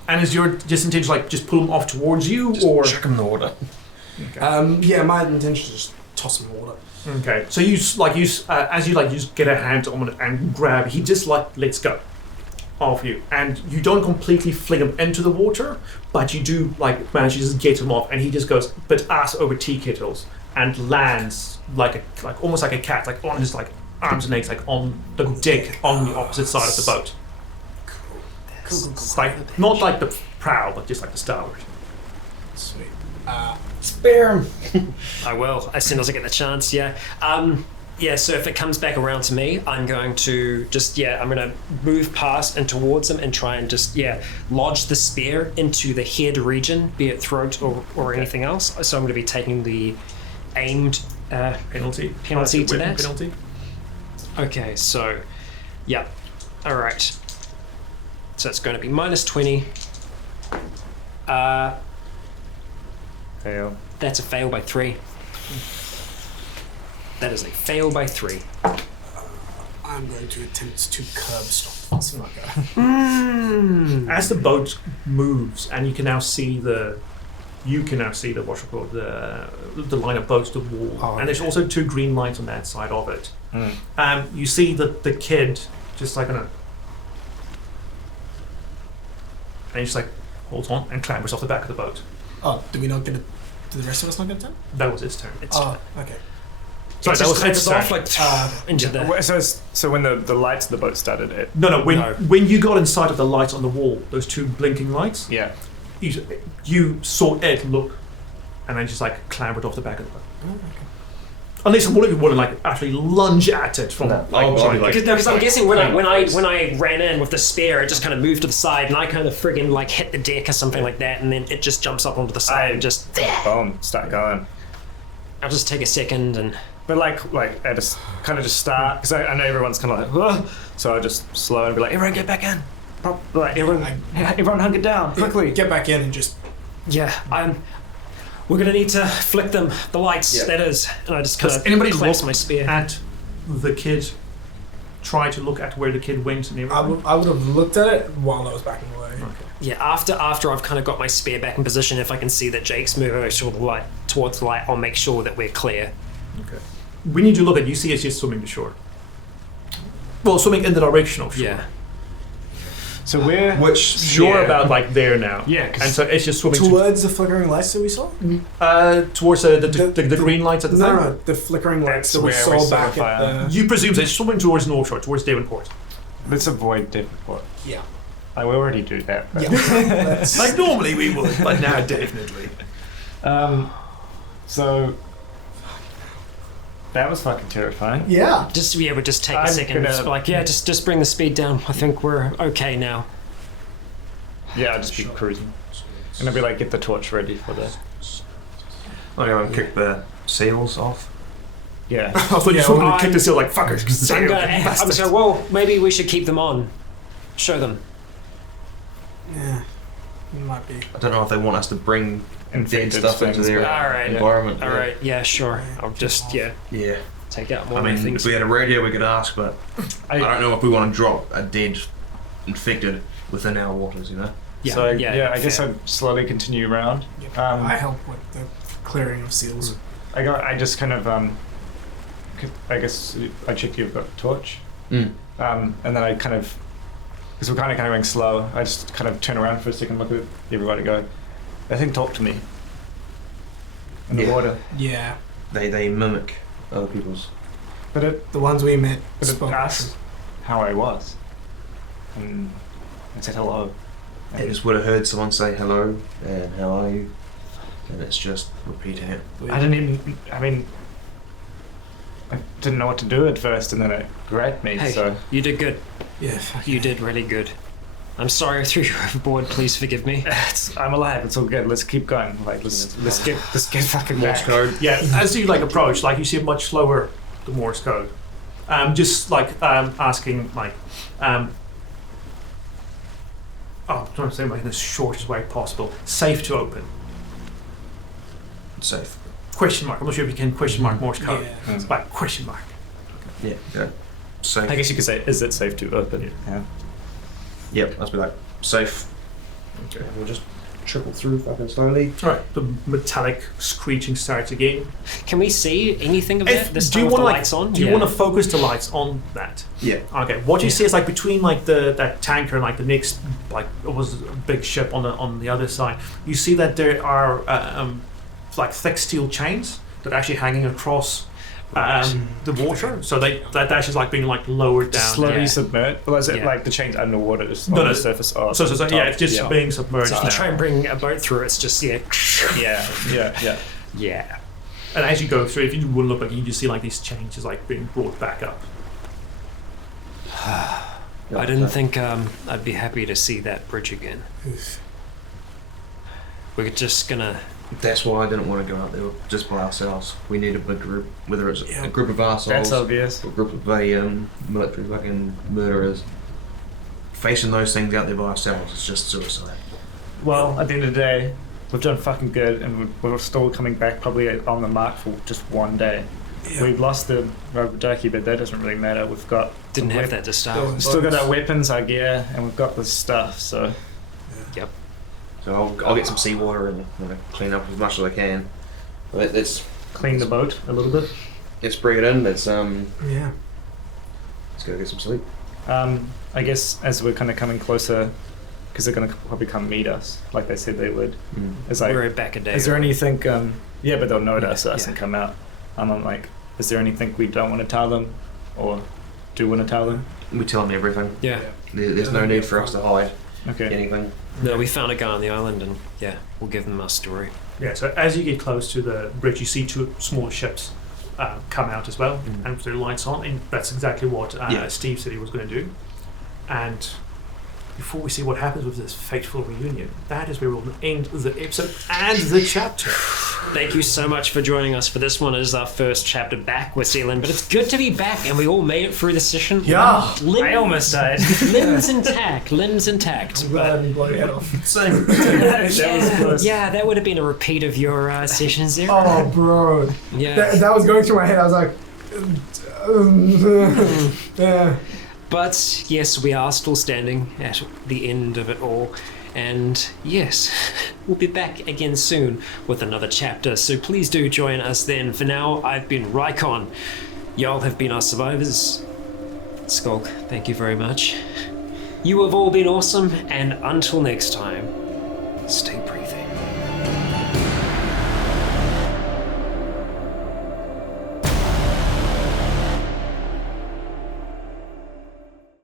And is your just intention like just pull him off towards you or Chuck him in the water. Yeah, my intention is just toss him in the water. okay? So as you just get a hand on it and grab, he just like lets go of you, and you don't completely fling him into the water, but you do like manage to just get him off, and he just goes but ass over tea kettles and lands like almost like a cat, like on his like arms and legs, like on the deck on the opposite side of the boat. Cool. It's like not like the prow, but just like the starboard. Sweet. Spare him. I will, as soon as I get the chance, yeah. So if it comes back around to me, I'm going to I'm going to move past and towards him and try and just, lodge the spear into the head region, be it throat or anything else. So I'm going to be taking the aimed Penalty to weapon that. penalty. Okay, so, yeah. All right. So it's going to be minus 20. Fail. That's a fail by 3. That is a fail by 3. I'm going to attempt to curb stop this fucker. As the boat moves, and you can now see the you can now see the line of boats, the wall, and there's also 2 green lights on that side of it. You see the kid just like and he just like holds on and clambers off the back of the boat. Oh, do we not get it? Did the rest of us not get a turn? That was its turn. Okay. Sorry, that was its turn. off like into the. So when the lights of the boat started, it. No. When you got inside of the lights on the wall, those 2 blinking lights. Yeah. You saw it look, and then just like clambered off the back of the boat. Oh, okay. Unless one of you want to like actually lunge at it from because I'm guessing when I ran in with the spear, it just kind of moved to the side, and I kind of friggin' like hit the deck or something like that, and then it just jumps up onto the side and just boom, start going. I'll just take a second and. But like I just kind of just start because I know everyone's kind of like, whoa, so I just slow and be like, everyone get back in, like everyone hunker down quickly, get back in and just we're gonna need to flick them the lights. That is, and I just kind of anybody clasp my spear at the kid. Try to look at where the kid went and everything. I would have looked at it while I was backing away. Okay. Yeah, after I've kind of got my spear back in position, if I can see that Jake's moving towards the light, I'll make sure that we're clear. Okay. When you do look at, you see it's just swimming to shore. Well, swimming in the direction of shore. Yeah. So we're you're about like there now. Yeah, and so it's just swimming towards the flickering lights that we saw. Towards the green lights at the time. No, the flickering lights that we saw back at the. You presume so it's swimming towards North Shore, towards Devonport. Let's avoid Devonport. Yeah. I will already do that. Yeah. Like normally we would, but now definitely. So. That was fucking terrifying. Yeah. We'll just take a second. Just bring the speed down. I think we're okay now. Yeah, I'll just be cruising. And I'll be like, get the torch ready for the. I'm going to kick the sails off. Yeah. I thought you wanted to kick the seal like fuckers. I'm sorry, well, maybe we should keep them on. Show them. Yeah. Might be. I don't know if they want us to bring dead stuff into their environment. Alright, yeah, sure. I'll just, take out more of my things. If we had a radio, we could ask, but I don't know if we want to drop a dead infected within our waters, you know? Yeah, so, I guess I'd slowly continue around. Yep. I help with the clearing of seals. I just kind of, I guess I check you've got a torch. And then I kind of, because we're kind of going slow, I just kind of turn around for a second, look at everybody, go, I think talk to me. In the water. Yeah. They mimic other people's. But the ones we met spoke. It asked how I was. And I said hello. I just would have heard someone say hello and how are you? And it's just repeating it. I didn't know what to do at first, and then it grabbed me. Hey, so you did good. Yeah, you did really good. I'm sorry I threw you overboard. Please forgive me. I'm alive. It's all good. Let's keep going. Like let's get fucking Morse code. Yeah, as you like approach, like you see it much slower, the Morse code. Just like asking like, I'm trying to say like in the shortest way possible. Safe to open. Safe. Question mark. I'm not sure if you can question mark Morse code. Yeah. It's like question mark. Yeah. Safe. I guess you could say, is it safe to open? Yeah. Yep. Let's be like safe. Okay. We'll just trickle through fucking slowly. All right. The metallic screeching starts again. Can we see anything of that? Do you want the lights on? Do you want to focus the lights on that? Yeah. Okay. What you see is like between like that tanker and like the next like it was a big ship on the other side. You see that there are like thick steel chains that are actually hanging across the water. So that dash is like being like lowered down. Slowly submerged. Well, is it like the chains underwater just on the surface? Oh, so it's just being submerged. So now. try and bring a boat through. It's just Yeah. And as you go through, if you wouldn't look like you just see like these chains just like being brought back up. I didn't think I'd be happy to see that bridge again. We're just gonna. That's why I didn't want to go out there just by ourselves. We need a big group, whether it's a group of assholes That's obvious. or a group of military fucking murderers. Facing those things out there by ourselves is just suicide. Well, at the end of the day, we've done fucking good, and we're still coming back probably on the mark for just one day. Yeah. We've lost the rubber ducky, but that doesn't really matter. We've got didn't have that to start. We've still got our weapons, our gear, and we've got the stuff. So, yep. So I'll get some seawater and clean up as much as I can. Let's Clean the boat a little bit. bring it in. Let's Yeah. go get some sleep. I guess as we're kind of coming closer, because they're going to probably come meet us, like they said they would. It's like, We're back a day. is there anything? Yeah, but they'll notice us yeah. and come out. I'm like, is there anything we don't want to tell them, or do want to tell them? We tell them everything. Yeah. There's no need for us to hide Okay. anything. No, we found a guy on the island, and yeah, we'll give them our story. Yeah, so as you get close to the bridge, you see two small ships come out as well, and with their lights on, and that's exactly what Steve said he was going to do. And before we see what happens with this fateful reunion, that is where we'll end the episode and the chapter. Thank you so much for joining us for this one. It is our first chapter back with Zealand, but it's good to be back, and we all made it through the session. Yeah. I almost died. Limbs intact. Glad we blow your head off. Same. Yeah, that would have been a repeat of your sessions there. Oh, bro. Yeah. That was going through my head. I was like, yeah. But yes, we are still standing at the end of it all. And yes, we'll be back again soon with another chapter. So please do join us then. For now, I've been Rycon. Y'all have been our survivors. Skulk, thank you very much. You have all been awesome. And until next time, stay breathing.